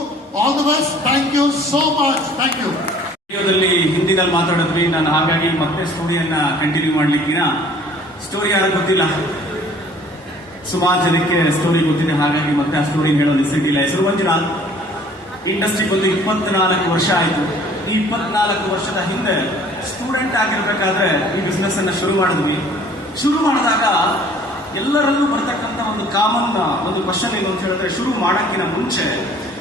All the best. Thank you so much. Thank you. ವಿಡಿಯೋದಲ್ಲಿ ಹಿಂದಿನಲ್ಲಿ ಮಾತಾಡಿದ್ವಿ ನಾನು, ಹಾಗಾಗಿ ಮತ್ತೆ ಸ್ಟೋರಿಯನ್ನ ಕಂಟಿನ್ಯೂ ಮಾಡ್ಲಿಕ್ಕಿನ ಸ್ಟೋರಿ ಯಾರು ಗೊತ್ತಿಲ್ಲ, ಸುಮಾರು ಜನಕ್ಕೆ ಸ್ಟೋರಿ ಗೊತ್ತಿದೆ, ಹಾಗಾಗಿ ಮತ್ತೆ ಆ ಸ್ಟೋರಿ ಹೇಳೋ ನೆಸಿಟಿ ಇಲ್ಲ. ಹೆಸರು ಮಂಜುನಾಥ್. ಇಂಡಸ್ಟ್ರಿಗೆ ಬಂದು 24 ವರ್ಷ ಆಯಿತು. ಈ 24 ವರ್ಷದ ಹಿಂದೆ ಸ್ಟೂಡೆಂಟ್ ಆಗಿರ್ಬೇಕಾದ್ರೆ ಈ ಬಿಸ್ನೆಸ್ ಅನ್ನ ಶುರು ಮಾಡಿದ್ವಿ. ಶುರು ಮಾಡಿದಾಗ ಎಲ್ಲರಲ್ಲೂ ಬರ್ತಕ್ಕಂಥ ಒಂದು ಕಾಮನ್ ಒಂದು ಕ್ವಶನ್ ಏನು ಅಂತ ಹೇಳಿದ್ರೆ, ಶುರು ಮಾಡೋಕ್ಕಿಂತ ಮುಂಚೆ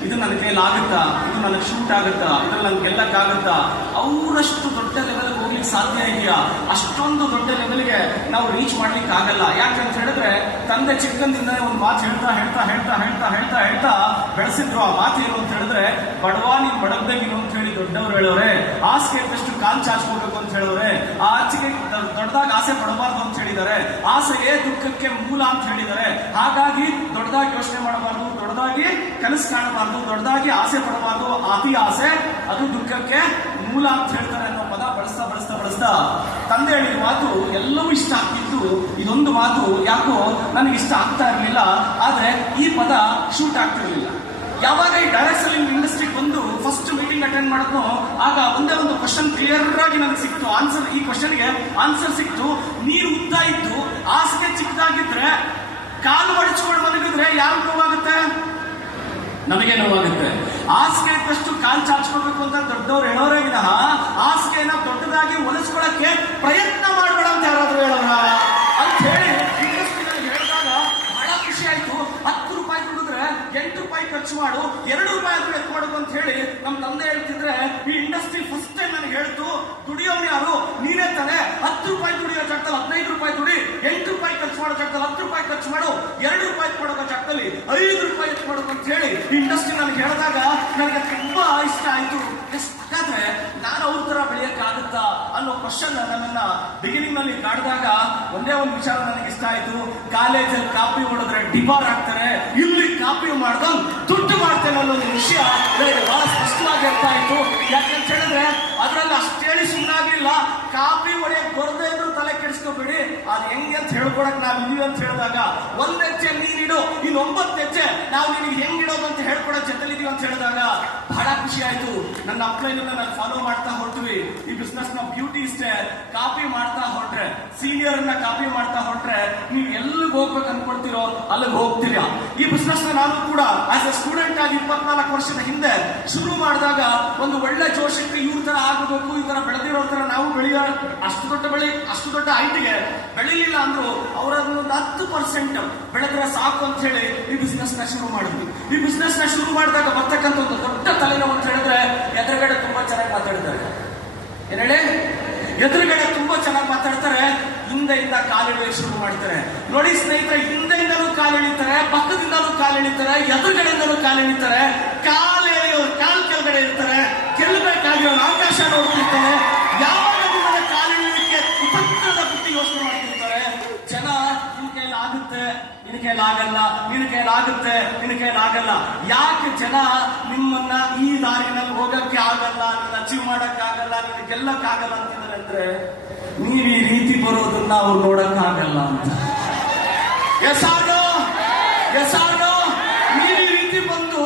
ಇದು ನನ್ನ ಕೈಲಾಗುತ್ತಾ, ಇದು ನನಗೆ ಶೂಟ್ ಆಗುತ್ತಾ, ಇದ್ರಲ್ಲಿ ನನಗೆ ಗೆಲ್ಲಕ್ಕಾಗುತ್ತಾ, ಅವರಷ್ಟು ದೊಡ್ಡ ಲೆವೆಲ್ಗೆ ಹೋಗ್ಲಿಕ್ಕೆ ಸಾಧ್ಯ ಇದೆಯಾ, ಅಷ್ಟೊಂದು ದೊಡ್ಡ ಲೆವೆಲ್ಗೆ ನಾವು ರೀಚ್ ಮಾಡ್ಲಿಕ್ಕೆ ಆಗಲ್ಲ. ಯಾಕಂತ ಹೇಳಿದ್ರೆ ತಂದೆ ಚಿಕ್ಕಂದಿಂದ ಒಂದು ಮಾತು ಹೇಳ್ತಾ ಹೇಳ್ತಾ ಹೇಳ್ತಾ ಹೇಳ್ತಾ ಹೇಳ್ತಾ ಹೇಳ್ತಾ ಬೆಳೆಸಿದ್ರು. ಆ ಮಾತು ಏನು ಅಂತ ಹೇಳಿದ್ರೆ, ಬಡವ ನೀನ್ ಬಡಗ್ದಾಗಿನು ಅಂತ ಹೇಳಿ ದೊಡ್ಡವರು ಹೇಳೋರೆ, ಆಸೆಗೆ ಇದ್ದಷ್ಟು ಕಾಲ್ ಚಾಚ್ಕೋಬೇಕು ಅಂತ ಹೇಳೋರೆ, ಆ ಆಚೆಗೆ ದೊಡ್ಡದಾಗಿ ಆಸೆ ಪಡಬಾರ್ದು ಅಂತ ಹೇಳಿದ್ದಾರೆ, ಆಸೆಗೆ ದುಃಖಕ್ಕೆ ಮೂಲ ಅಂತ ಹೇಳಿದ್ದಾರೆ. ಹಾಗಾಗಿ ದೊಡ್ಡದಾಗಿ ಯೋಚನೆ ಮಾಡಬಾರ್ದು, ದೊಡ್ಡದಾಗಿ ಕನಸು ಕಾಣಬಾರ್ದು, ದೊಡ್ಡದಾಗಿ ಆಸೆ ಪಡಬಾರ್ದು, ಅತಿ ಆಸೆ ಅದು ದುಃಖಕ್ಕೆ ಮೂಲ ಅಂತ ಹೇಳ್ತಾರೆ ಅನ್ನೋ ಪದ ಬಳಸ್ತಾ ಬಳಸ್ತಾ ಬಳಸ್ತಾ ತಂದೆ ಹೇಳಿದ ಮಾತು ಎಲ್ಲವೂ ಇಷ್ಟ ಆಗ್ತಿತ್ತು. ಇದೊಂದು ಮಾತು ಯಾಕೋ ನನಗೆ ಇಷ್ಟ ಆಗ್ತಾ ಇರಲಿಲ್ಲ, ಆದ್ರೆ ಈ ಪದ ಶೂಟ್ ಆಗ್ತಿರ್ಲಿಲ್ಲ. ಯಾವಾಗ ಈ ಡೈರೆಕ್ಟ್ ಸೆಲ್ಲಿಂಗ್ ಇಂಡಸ್ಟ್ರಿಗೆ ಬಂದು ಫಸ್ಟ್ ಮೀಟಿಂಗ್ ಅಟೆಂಡ್ ಮಾಡಿದ್ನೋ, ಆಗ ಒಂದೇ ಒಂದು ಕ್ವಶನ್ ಕ್ಲಿಯರ್ ಆಗಿ ನನಗೆ ಸಿಕ್ತು. ಆನ್ಸರ್, ಈ ಕ್ವಶನ್ಗೆ ಆನ್ಸರ್ ಸಿಕ್ತು. ನೀರು ಉದ್ದ ಇದ್ದು ಹಾಸಿಗೆ ಚಿಕ್ಕದಾಗಿದ್ರೆ, ಕಾಲು ಮಡಚ್ಕೊಂಡು ಮಲಗಿದ್ರೆ ಯಾರು ನೋವಾಗುತ್ತೆ? ನಮಗೆ ನೋವಾಗುತ್ತೆ. ಹಾಸಿಗೆ ಇದ್ದಷ್ಟು ಕಾಲು ಚಾಚ್ಕೋಬೇಕು ಅಂತ ದೊಡ್ಡವ್ರು ಹೇಳೋರೇ ವಿನಃ ಹಾಸಿಗೆನ ದೊಡ್ಡದಾಗಿ ಹೊಲಿಸ್ಕೊಳಕ್ಕೆ ಪ್ರಯತ್ನ ಮಾಡಬೇಡ ಅಂತ ಯಾರಾದ್ರೂ ಹೇಳೋರ ಅಂತ ಹೇಳಿ ಇಂಡಸ್ಟ್ರಿನಲ್ಲಿ ಹೇಳಿದಾಗ ಬಹಳ ಖುಷಿ ಆಯ್ತು. 10 ರೂಪಾಯಿ ದುಡಿದ್ರೆ 8 ರೂಪಾಯಿ ಖರ್ಚು ಮಾಡು, 2 ರೂಪಾಯಿ ಆದ್ರೂ ಎತ್ತು ಮಾಡೋದು ಅಂತ ಹೇಳಿ ನಮ್ಮ ತಂದೆ ಹೇಳ್ತಿದ್ರೆ, ಈ ಇಂಡಸ್ಟ್ರಿ ಫಸ್ಟ್ ಟೈಮ್ ನನಗೆ ಹೇಳ್ತು, ದುಡಿಯೋರು ಯಾರು ನೀನೇ ತಾನೆ. 10 ರೂಪಾಯಿ ದುಡಿಯೋ ಜಾಗದಲ್ಲಿ 15 ರೂಪಾಯಿ ದುಡಿ, 8 ರೂಪಾಯಿ ಖರ್ಚು ಮಾಡೋ ಜಾಗದಲ್ಲಿ 10 ರೂಪಾಯಿ ಖರ್ಚು ಮಾಡು, 2 ರೂಪಾಯಿ ಮಾಡೋ ಜಾಗದಲ್ಲಿ 5 ರೂಪಾಯಿ ಎತ್ತು ಮಾಡೋದು ಅಂತ ಹೇಳಿ ಇಂಡಸ್ಟ್ರಿ ನನಗೆ ಹೇಳಿದಾಗ ನನಗೆ ತುಂಬಾ ಇಷ್ಟ ಆಯ್ತು. ಹಾಗಾದ್ರೆ ನಾನು ಅವ್ರ ತರ ಬೆಳೆಯಕ್ಕಾಗುತ್ತಾ ಅನ್ನೋ ಕ್ವಶನ್ ನನ್ನನ್ನ ಬಿಗಿನಿಂಗ್ ನಲ್ಲಿ ಕಾಡಿದಾಗ ಒಂದೇ ಒಂದು ವಿಚಾರ ನನಗೆ ಇಷ್ಟ ಆಯ್ತು. ಕಾಲೇಜಲ್ಲಿ ಕಾಪಿ ಹೊಡೆದ್ರೆ ಡಿಬಾರ್ ಆಗ್ತಾರೆ, ಇಲ್ಲಿ ಕಾಪಿ ಮಾಡ್ಕೊಂಡು ದುಡ್ಡು ಮಾಡ್ತೇನೆ ಅನ್ನೋ ಒಂದು ವಿಷಯ ನನಗೆ ಬಹಳ ಸ್ಪಷ್ಟವಾಗಿ ಅರ್ಥ ಆಯ್ತು. ಯಾಕಂತ ಹೇಳಿದ್ರೆ ಅದ್ರಲ್ಲಿ ಅಷ್ಟು ಹೇಳಿ ಸುಮ್ಮನಾಗ್ಲಿಲ್ಲ. ಕಾಪಿ ಹೊಡೆಯಕ್ ಬರದೇ ಇದ್ರು ತಲೆ ಕೆಡಿಸ್ಕೋಬೇಡಿ, ಅದು ಹೆಂಗೆ ಅಂತ ಹೇಳ್ಕೊಡಕ್ ನಾವು ಇದೀವಿ ಅಂತ ಹೇಳಿದಾಗ 1 ಹೆಜ್ಜೆ ನೀನಿಡು, ಇನ್ನು 9 ಹೆಜ್ಜೆ ನಾವು ನಿನಗೆ ಹೆಂಗಿಡೋದು ಅಂತ ಹೇಳ್ಕೊಡೋ ಜೊತೆಲಿದೀವಿ ಅಂತ ಹೇಳಿದಾಗ ಬಹಳ ಖುಷಿ ಆಯ್ತು. ನನ್ನ ಅಪ್ಲೈನ್ ನಾನು ಫಾಲೋ ಮಾಡ್ತಾ ಹೊರಟ್ವಿ. ಈ ಬಿಸ್ನೆಸ್ ನ ಬ್ಯೂಟಿ ಇಷ್ಟೇ, ಕಾಪಿ ಮಾಡ್ತಾ ಹೊರಟ್ರೆ, ಸೀನಿಯರ್ ಅನ್ನ ಕಾಪಿ ಮಾಡ್ತಾ ಹೊರಟ್ರೆ ನೀವು ಎಲ್ಲಿಗೆ ಹೋಗ್ಬೇಕು ಅನ್ಕೊಳ್ತೀರೋ ಅಲ್ಲಿಗೆ ಹೋಗ್ತೀರಾ. ಈ ಬಿಸ್ನೆಸ್ ನಾನು ಕೂಡ ಆಸ್ ಎ ಸ್ಟೂಡೆಂಟ್ ಆಗಿ 24 ವರ್ಷದ ಹಿಂದೆ ಶುರು ಮಾಡಿದಾಗ ಒಂದು ಒಳ್ಳೆ ಜೋಶಕ್ಕೆ ಇವ್ರ ತರ ಆಗಬೇಕು, ಈ ತರ ಬೆಳೆದಿರೋ ತರ ನಾವು ಬೆಳೆಯೋ ಅಷ್ಟು ದೊಡ್ಡ ಹೈಟ್ಗೆ ಬೆಳಿಲಿಲ್ಲ ಅಂದ್ರು ಅವರನ್ನು 10% ಬೆಳೆದ್ರೆ ಸಾಕು ಅಂತ ಹೇಳಿ ಈ ಬಿಸ್ನೆಸ್ ನ ಶುರು ಮಾಡಿದ್ವಿ. ಈ ಬಿಸ್ನೆಸ್ ನ ಶುರು ಮಾಡಿದಾಗ ಬರ್ತಕ್ಕಂಥ ಒಂದು ದೊಡ್ಡ ತಲೆನೋವು ಅಂತ ಹೇಳಿದ್ರೆ, ಎದುರುಗಡೆ ತುಂಬಾ ಚೆನ್ನಾಗಿ ಮಾತಾಡ್ತಾರೆ. ಏನ್ ಹೇಳಿ? ಎದುರುಗಡೆ ತುಂಬಾ ಚೆನ್ನಾಗಿ ಮಾತಾಡ್ತಾರೆ, ಹಿಂದೆಯಿಂದ ಕಾಲೆಳೆಯಲು ಶುರು ಮಾಡ್ತಾರೆ. ನೋಡಿ ಸ್ನೇಹಿತರೆ, ಹಿಂದೆಯಿಂದಲೂ ಕಾಲೆಳಿತಾರೆ, ಪಕ್ಕದಿಂದಲೂ ಕಾಲೆಳಿತಾರೆ, ಎದುರುಗಡೆಯಿಂದಲೂ ಕಾಲೆಳಿತಾರೆ. ಕಾಲೆಳೆಯೋರು ಕಾಲ್ ಕೆಳಗಡೆ ಇರ್ತಾರೆ, ಗೆಲ್ಲಬೇಕಾಗಿರೋರು ಆಕಾಶ ನೋಡ್ತಿರ್ತಾರೆ. ಯಾವಾಗ ನಿಮ್ಮನ್ನ ಕಾಲೆಳೆಯಲಿಕ್ಕೆ ಕುತಂತ್ರದ ಬುದ್ಧಿ ಯೋಚನೆ ಮಾಡ್ತಿರ್ತಾರೆ. ಜನ ನಿನ್ ಕೈಲಿ ಆಗುತ್ತೆ, ನಿನ್ ಕೈಲಾಗಲ್ಲ, ನಿನ್ ಕೈಲಾಗುತ್ತೆ, ನಿನ್ ಕೈಲಾಗಲ್ಲ. ಯಾಕೆ ಜನ ನಿಮ್ಮನ್ನ ಈ ದಾರಿನಲ್ಲಿ ಹೋಗಕ್ಕೆ ಆಗಲ್ಲ, ನಿನ್ನ ಅಚೀವ್ ಮಾಡಕ್ಕಾಗಲ್ಲ, ನಿನ್ನ ಗೆಲ್ಲಕ್ಕಾಗಲ್ಲ ಅಂತಿದ್ದಾರೆ ಅಂದ್ರೆ, ನೀವು ಈ ರೀತಿ ಬರೋದನ್ನ ಅವ್ರು ನೋಡಕ್ಕಾಗಲ್ಲ ಅಂತ. ಎಸಾರ್ನೋ ನೀವು ಈ ರೀತಿ ಬಂದು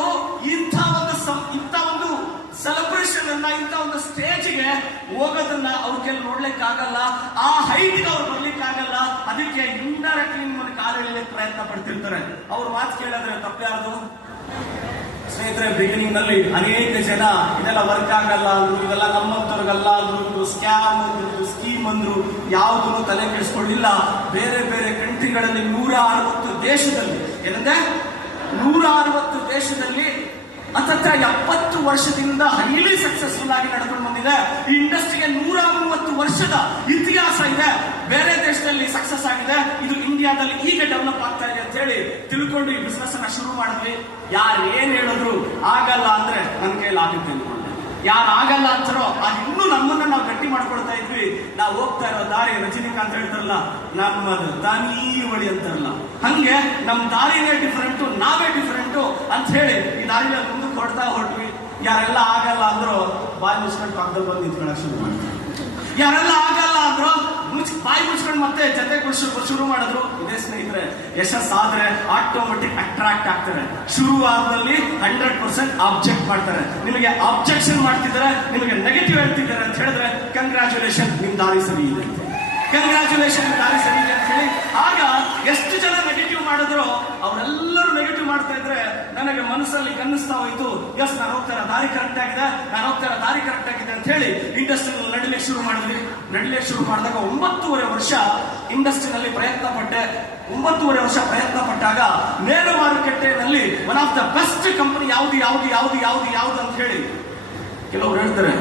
ಇಂಥ ಒಂದು ಸೆಲೆಬ್ರೇಷನ್ ಅನ್ನ, ಇಂಥ ಒಂದು ಸ್ಟೇಜ್ಗೆ ಹೋಗೋದನ್ನ ಅವ್ರ ಕೆಲ ನೋಡ್ಲಿಕ್ಕಾಗಲ್ಲ, ಆ ಹೈಟ್ಗೆ ಅವ್ರು ಬರ್ಲಿಕ್ಕಾಗಲ್ಲ. ಅದಕ್ಕೆ ಇಂಡೈರೆಕ್ಟ್ಲಿ ನಿಮ್ಮನ್ನು ಕಾಲೆಳೆಯಲಿಕ್ಕೆ ಪ್ರಯತ್ನ ಪಡ್ತಿರ್ತಾರೆ. ಅವ್ರ ಮಾತು ಕೇಳಿದ್ರೆ ತಪ್ಪ್ಯಾರ್ದು? ಸ್ನೇಹಿತರೆ, ಬಿಗಿನಿಂಗ್ ನಲ್ಲಿ ಅನೇಕ ಜನ ಇದೆಲ್ಲ ವರ್ಕ್ ಆಗಲ್ಲ ಅಂದ್ರು, ಇದೆಲ್ಲ ನಮ್ಮಂತವ್ರಿಗಲ್ಲ ಅಂದ್ರು, ಇದು ಸ್ಕ್ಯಾಮ್ ಅಂದ್ರು, ಸ್ಕೀಮ್ ಅಂದ್ರು, ಯಾವುದನ್ನು ತಲೆ ಕೆಡಿಸ್ಕೊಳ್ಳಿಲ್ಲ. ಬೇರೆ ಬೇರೆ ಕಂಟ್ರಿಗಳಲ್ಲಿ 160 ದೇಶದಲ್ಲಿ, ಏನಂದ್ರೆ 160 ದೇಶದಲ್ಲಿ ಹತ್ತತ್ರ 70 ವರ್ಷದಿಂದ ಹೈಲಿ ಸಕ್ಸಸ್ಫುಲ್ ಆಗಿ ನಡ್ಕೊಂಡು ಬಂದಿದೆ. ಈ ಇಂಡಸ್ಟ್ರಿಗೆ 130 ವರ್ಷದ ಇತಿಹಾಸ ಇದೆ. ಬೇರೆ ದೇಶದಲ್ಲಿ ಸಕ್ಸಸ್ ಆಗಿದೆ, ಇದು ಇಂಡಿಯಾದಲ್ಲಿ ಈಗ ಡೆವಲಪ್ ಆಗ್ತಾ ಇದೆ ಅಂತ ಹೇಳಿ ತಿಳ್ಕೊಂಡು ಈ ಬಿಸ್ನೆಸ್ ಅನ್ನ ಶುರು ಮಾಡಿದ್ವಿ. ಯಾರು ಏನ್ ಹೇಳಿದ್ರು ಆಗಲ್ಲ ಅಂದ್ರೆ ನನ್ನ ಕೈಲಿ ಆಗುತ್ತೆ ಅಂದ್ಕೊಂಡೆ. ಯಾರು ಆಗಲ್ಲ ಅಂತಾರೋ ಅದು ಇನ್ನೂ ನಮ್ಮನ್ನ ನಾವು ಗಟ್ಟಿ ಮಾಡ್ಕೊಳ್ತಾ ಇದ್ವಿ. ನಾವು ಹೋಗ್ತಾ ಇರೋ ದಾರಿ ರಜನಿಕಾಂತ್ ಹೇಳ್ತಾರಲ್ಲ, ನಮ್ಮದು ತಾನೀ ಒಳಿ ಅಂತಾರಲ್ಲ, ಹಂಗೆ ನಮ್ ದಾರಿನೇ ಡಿಫರೆಂಟು, ನಾವೇ ಡಿಫರೆಂಟು ಅಂತ ಹೇಳಿ ಈ ದಾರಿನ ಮುಂದಕ್ಕೆ ಹೊರಟ್ವಿ. ಯಾರೆಲ್ಲ ಆಗಲ್ಲ ಅಂದ್ರೂ ಬಾಯಿ ಮುಚ್ಕೊಂಡು ಪಕ್ಕದಲ್ಲಿ ಬಂದು ನಿಂತ್ಕೊಳ್ಳೋಕೆ ಶುರು ಮಾಡ್ತಾರೆ. ಯಾರೆಲ್ಲ ಆಗಲ್ಲ ಅಂದ್ರು ಬಾಯಿ ಮುಚ್ಕೊಂಡು ಮತ್ತೆ ಜೊತೆ ಶುರು ಮಾಡಿದ್ರು. ಇದೇ ಸ್ನೇಹಿತರೆ, ಯಶಸ್ಸಾದ್ರೆ ಆಟೋಮೆಟಿಕ್ ಅಟ್ರಾಕ್ಟ್ ಆಗ್ತಾರೆ. ಶುರು ಆದಲ್ಲಿ 100% ಆಬ್ಜೆಕ್ಟ್ ಮಾಡ್ತಾರೆ. ನಿಮಗೆ ಆಬ್ಜೆಕ್ಷನ್ ಮಾಡ್ತಿದ್ದಾರೆ, ನಿಮಗೆ ನೆಗೆಟಿವ್ ಹೇಳ್ತಿದ್ದಾರೆ ಅಂತ ಹೇಳಿದ್ರೆ ಕಂಗ್ರಾಚುಲೇಷನ್, ನಿಮ್ ದಾರಿ ಸರಿ ಇದೆ, ಕಂಗ್ರಾಚುಲೇಷನ್ ದಾರಿ ಸರಿ ಇದೆ ಅಂತ ಹೇಳಿ. ಆಗ ಎಷ್ಟು ಜನ ನೆಗೆಟಿವ್ ಮಾಡಿದ್ರು ಅವರೆಲ್ಲರೂ ನೆಗೆಟಿವ್ ಮಾಡ್ತಾ ಇದ್ರೆ ನನಗೆ ಮನಸ್ಸಲ್ಲಿ ಕನ್ನಿಸ್ತಾ ಹೋಯ್ತು, ಎಸ್ ನಾನು ಹೋಗ್ತಾರ ದಾರಿ ಕರೆಕ್ಟ್ ಆಗಿದೆ, ನಾನು ಹೋಗ್ತಾರ ದಾರಿ ಕರೆಕ್ಟ್ ಆಗಿದೆ ಅಂತ ಹೇಳಿ ಇಂಡಸ್ಟ್ರಿನಲ್ಲಿ ನಡಿಲಿಕ್ಕೆ ಶುರು ಮಾಡಿದ್ವಿ. ನಡಿಲಿಕ್ಕೆ ಶುರು ಮಾಡಿದಾಗ 9.5 ವರ್ಷ ಇಂಡಸ್ಟ್ರಿನಲ್ಲಿ ಪ್ರಯತ್ನ ಪಟ್ಟೆ. 9.5 ವರ್ಷ ಪ್ರಯತ್ನ ಪಟ್ಟಾಗ ನೇರ ಮಾರುಕಟ್ಟೆನಲ್ಲಿ one of the best company ಯಾವುದು ಅಂತ ಹೇಳಿ ಕೆಲವರು ಹೇಳ್ತಾರೆ.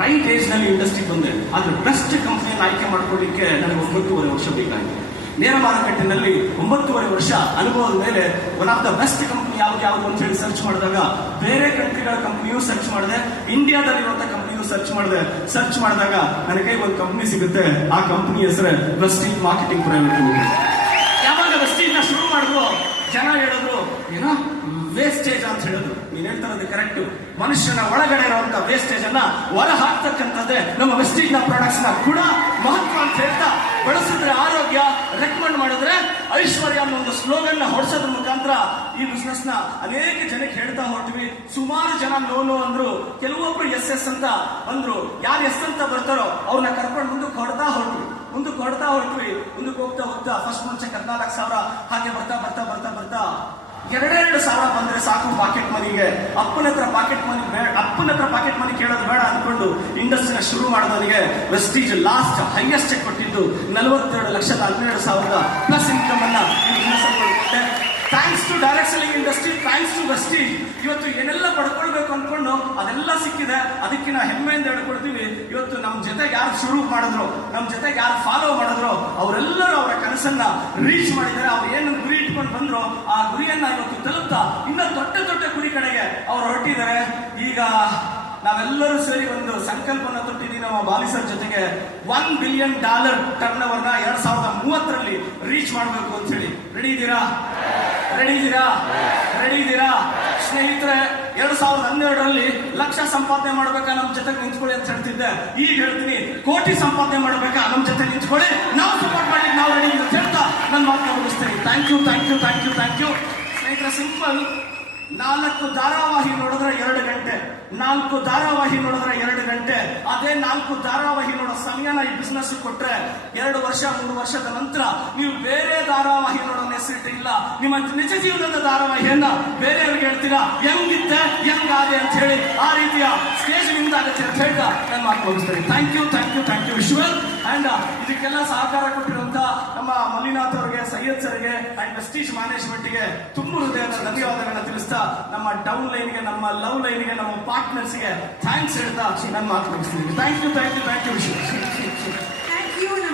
ರೈಟ್ ಏಜ್ ನಲ್ಲಿ ಇಂಡಸ್ಟ್ರಿಗೆ ಬಂದೆ, ಆದ್ರೆ ಬೆಸ್ಟ್ ಕಂಪನಿಯನ್ನು ಆಯ್ಕೆ ಮಾಡ್ಕೊಳ್ಳಿಕ್ಕೆ ನನಗೆ 9.5 ವರ್ಷ ಬೇಕಾಗಿದೆ. ನೇರ ಮಾರುಕಟ್ಟೆನಲ್ಲಿ 9.5 ವರ್ಷ ಅನುಭವದ ಮೇಲೆ one of the best company ಯಾವುದು ಅಂತ ಹೇಳಿ ಸರ್ಚ್ ಮಾಡಿದಾಗ ಬೇರೆ ಕಂಟ್ರಿಗಳ ಕಂಪನಿಯೂ ಸರ್ಚ್ ಮಾಡಿದೆ, ಇಂಡಿಯಾದಲ್ಲಿರುವಂತಹ ಕಂಪನಿಯೂ ಸರ್ಚ್ ಮಾಡಿದಾಗ ನನಗೆ ಒಂದು ಕಂಪನಿ ಸಿಗುತ್ತೆ. ಆ ಕಂಪನಿ ಹೆಸರೇ ವೆಸ್ಟೀಜ್ ಮಾರ್ಕೆಟಿಂಗ್ ಪ್ರೈವೇಟ್ ಲಿಮಿಟೆಡ್. ಯಾವಾಗ ವೆಸ್ಟೀಜ್ ನ ಶುರು ಮಾಡಿದ್ರು ಜನ ಹೇಳಿದ್ರು ಏನೋ ವೇಸ್ಟೇಜ್ ಅಂತ ಹೇಳಿದ್ರು. ನೀನ್ ಹೇಳ್ತಾರದು ಕರೆಕ್ಟ್. ಮನುಷ್ಯನ ಒಳಗಡೆ ಇರುವಂತ ವೇಸ್ಟೇಜ್ ಅನ್ನ ಹೊರ ಹಾಕ್ತಕ್ಕಂಥದ್ದೇ ನಮ್ಮ ವೆಸ್ಟೀಜ್ ನ ಪ್ರಾಡಕ್ಟ್ಸ್ ನ ಗುಣ ಮಹತ್ವ ಅಂತ ಹೇಳ್ತಾ, ಬಳಸಿದ್ರೆ ಆರೋಗ್ಯ, ರೆಕಮೆಂಡ್ ಮಾಡಿದ್ರೆ ಐಶ್ವರ್ಯ ಅನ್ನೋ ಒಂದು ಸ್ಲೋಗನ್ ನ ಹೊಡ್ಸೋದ್ರ ಮುಖಾಂತರ ಈ ಬಿಸ್ನೆಸ್ ನ ಅನೇಕ ಜನಕ್ಕೆ ಹೇಳ್ತಾ ಹೊರಟ್ವಿ. ಸುಮಾರು ಜನ ನೋ ಅಂದ್ರು, ಕೆಲವೊಬ್ರು ಎಸ್ ಅಂತ ಅಂದ್ರು. ಯಾರು ಎಸ್ ಅಂತ ಬರ್ತಾರೋ ಅವ್ರನ್ನ ಕರ್ಕೊಂಡು ಮುಂದಕ್ಕೆ ಹೊಡ್ತಾ ಹೊರಟ್ವಿ. ಮುಂದಕ್ಕೆ ಹೋಗ್ತಾ ಫಸ್ಟ್ ಮುಂಚೆ 14,000, ಹಾಗೆ ಬರ್ತಾ 2,000 ಬಂದ್ರೆ ಸಾಕು ಪಾಕೆಟ್ ಮನಿಗೆ. ಅಪ್ಪನ ಹತ್ರ ಪಾಕೆಟ್ ಮನಿ ಕೇಳೋದು ಬೇಡ ಅನ್ಕೊಂಡು ಇಂಡಸ್ಟ್ರಿನ ಶುರು ಮಾಡೋದನಿಗೆ ವೆಸ್ಟೀಜ್ ಲಾಸ್ಟ್ ಹೈಯೆಸ್ಟ್ ಚೆಕ್ ಕೊಟ್ಟಿದ್ದು 42,12,000 ಪ್ಲಸ್ ಇನ್ಕಮ್ ಅನ್ನ ಕೊಟ್ಟೆ. Thanks to direct selling industry, thanks to Vestige ಇವತ್ತು ಏನೆಲ್ಲ ಪಡ್ಕೊಳ್ಬೇಕು ಅನ್ಕೊಂಡು ಅದೆಲ್ಲ ಸಿಕ್ಕಿದೆ. ಅದಕ್ಕೆ ನಾವು ಹೆಮ್ಮೆಯಿಂದ ಹೇಳ್ಕೊಡ್ತೀವಿ. ಇವತ್ತು ನಮ್ ಜೊತೆಗೆ ಯಾರು ಶುರು ಮಾಡಿದ್ರು, ನಮ್ ಜೊತೆಗೆ ಯಾರು ಫಾಲೋ ಮಾಡಿದ್ರು, ಅವರೆಲ್ಲರೂ ಅವರ ಕನಸನ್ನ ರೀಚ್ ಮಾಡಿದ್ದಾರೆ. ಅವ್ರು ಏನು ಗುರಿ ಇಟ್ಕೊಂಡು ಬಂದ್ರು ಆ ಗುರಿಯನ್ನ ಇವತ್ತು ತಲುಪ್ತಾ ಇನ್ನ ದೊಡ್ಡ ಗುರಿ ಕಡೆಗೆ ಅವ್ರು ಹೊರಟಿದ್ದಾರೆ. ಈಗ ನಾವೆಲ್ಲರೂ ಸೇರಿ ಒಂದು ಸಂಕಲ್ಪನ ತೊಟ್ಟಿದ್ದೀವಿ ನಮ್ಮ ಬಾಲಿ ಸರ್ ಜೊತೆಗೆ. $1 ಬಿಲಿಯನ್ ಟರ್ನ್ ಓವರ್ನ 2030ರಲ್ಲಿ ರೀಚ್ ಮಾಡಬೇಕು ಅಂತ ಹೇಳಿ. ರೆಡಿ ಇದ್ದೀರಾ ಸ್ನೇಹಿತರೆ? 2012ರಲ್ಲಿ ಲಕ್ಷ ಸಂಪಾದನೆ ಮಾಡ್ಬೇಕಾ ನಮ್ ಜೊತೆಗೆ ನಿಂತ್ಕೊಳ್ಳಿ ಅಂತ ಹೇಳ್ತಿದ್ದೆ. ಈಗ ಹೇಳ್ತೀನಿ, ಕೋಟಿ ಸಂಪಾದನೆ ಮಾಡ್ಬೇಕಾ ನಮ್ ಜೊತೆ ನಿಂತ್ಕೊಳ್ಳಿ, ನಾವು ಸಪೋರ್ಟ್ ಮಾಡಿ, ನಾವು ರೆಡಿ ಅಂತ ಹೇಳ್ತಾ ನನ್ನ ಮಾತನ್ನ ಮುಗಿಸ್ತೇನೆ. ಥ್ಯಾಂಕ್ ಯು ಸ್ನೇಹಿತರೆ. ಸಿಂಪಲ್. 4 ಧಾರಾವಾಹಿ ನೋಡಿದ್ರೆ 2 ಗಂಟೆ, 4 ಧಾರಾವಾಹಿ ನೋಡಿದ್ರೆ 2 ಗಂಟೆ. ಅದೇ 4 ಧಾರಾವಾಹಿ ನೋಡೋ ಸಮಯನ ಈ ಬಿಸ್ನೆಸ್ ಕೊಟ್ರೆ 2 ವರ್ಷ 3 ವರ್ಷದ ನಂತರ ನೀವು ಬೇರೆ ಧಾರಾವಾಹಿ ನೋಡೋ ನೆಸಿಟಿ ಇಲ್ಲ. ನಿಮ್ಮ ನಿಜ ಜೀವನದ ಧಾರಾವಾಹಿಯನ್ನ ಬೇರೆಯವ್ರಿಗೆ ಹೇಳ್ತೀರಾ, ಹೆಂಗಿತ್ತೆ ಹೆಂಗಾದೆ ಅಂತ ಹೇಳಿ. ಆ ರೀತಿಯ ಸ್ಟೇಜ್ ನಿಮ್ದಾಗುತ್ತೆ ಅಂತ ಹೇಳ್ತಾ ನಾನು ಮಾತು ಮುಗಿಸ್ತೇನೆ. Thank you ವಿಶ್ವಲ್. ಅಂಡ್ ಇದಕ್ಕೆಲ್ಲ ಸಹಕಾರ ಕೊಟ್ಟಿರುವಂತ ನಮ್ಮ ಮಲ್ಲಿನಾಥ್ ಅವರಿಗೆ, ಸೈಯದ್ ಸರ್ಗೆ ಅಂಡ್ ವೆಸ್ಟೀಜ್ ಮ್ಯಾನೇಜ್ಮೆಂಟ್ಗೆ ತುಂಬ ಹೃದಯದ ಧನ್ಯವಾದಗಳನ್ನ ತಿಳಿಸ್ತಾ ನಮ್ಮ ಡೌನ್ ಲೈನ್ಗೆ, ನಮ್ಮ ಲವ್ ಲೈನ್ಗೆ, ನಮ್ಮ ಪಾರ್ಟ್ನರ್ಸ್ಗೆ ಥ್ಯಾಂಕ್ಸ್ ಹೇಳ್ತಾ ನಾನು ಮಾತು ಮುಗಿಸ್ತೀನಿ. ಥ್ಯಾಂಕ್ ಯು ವಿಶ್ವ. Thank you.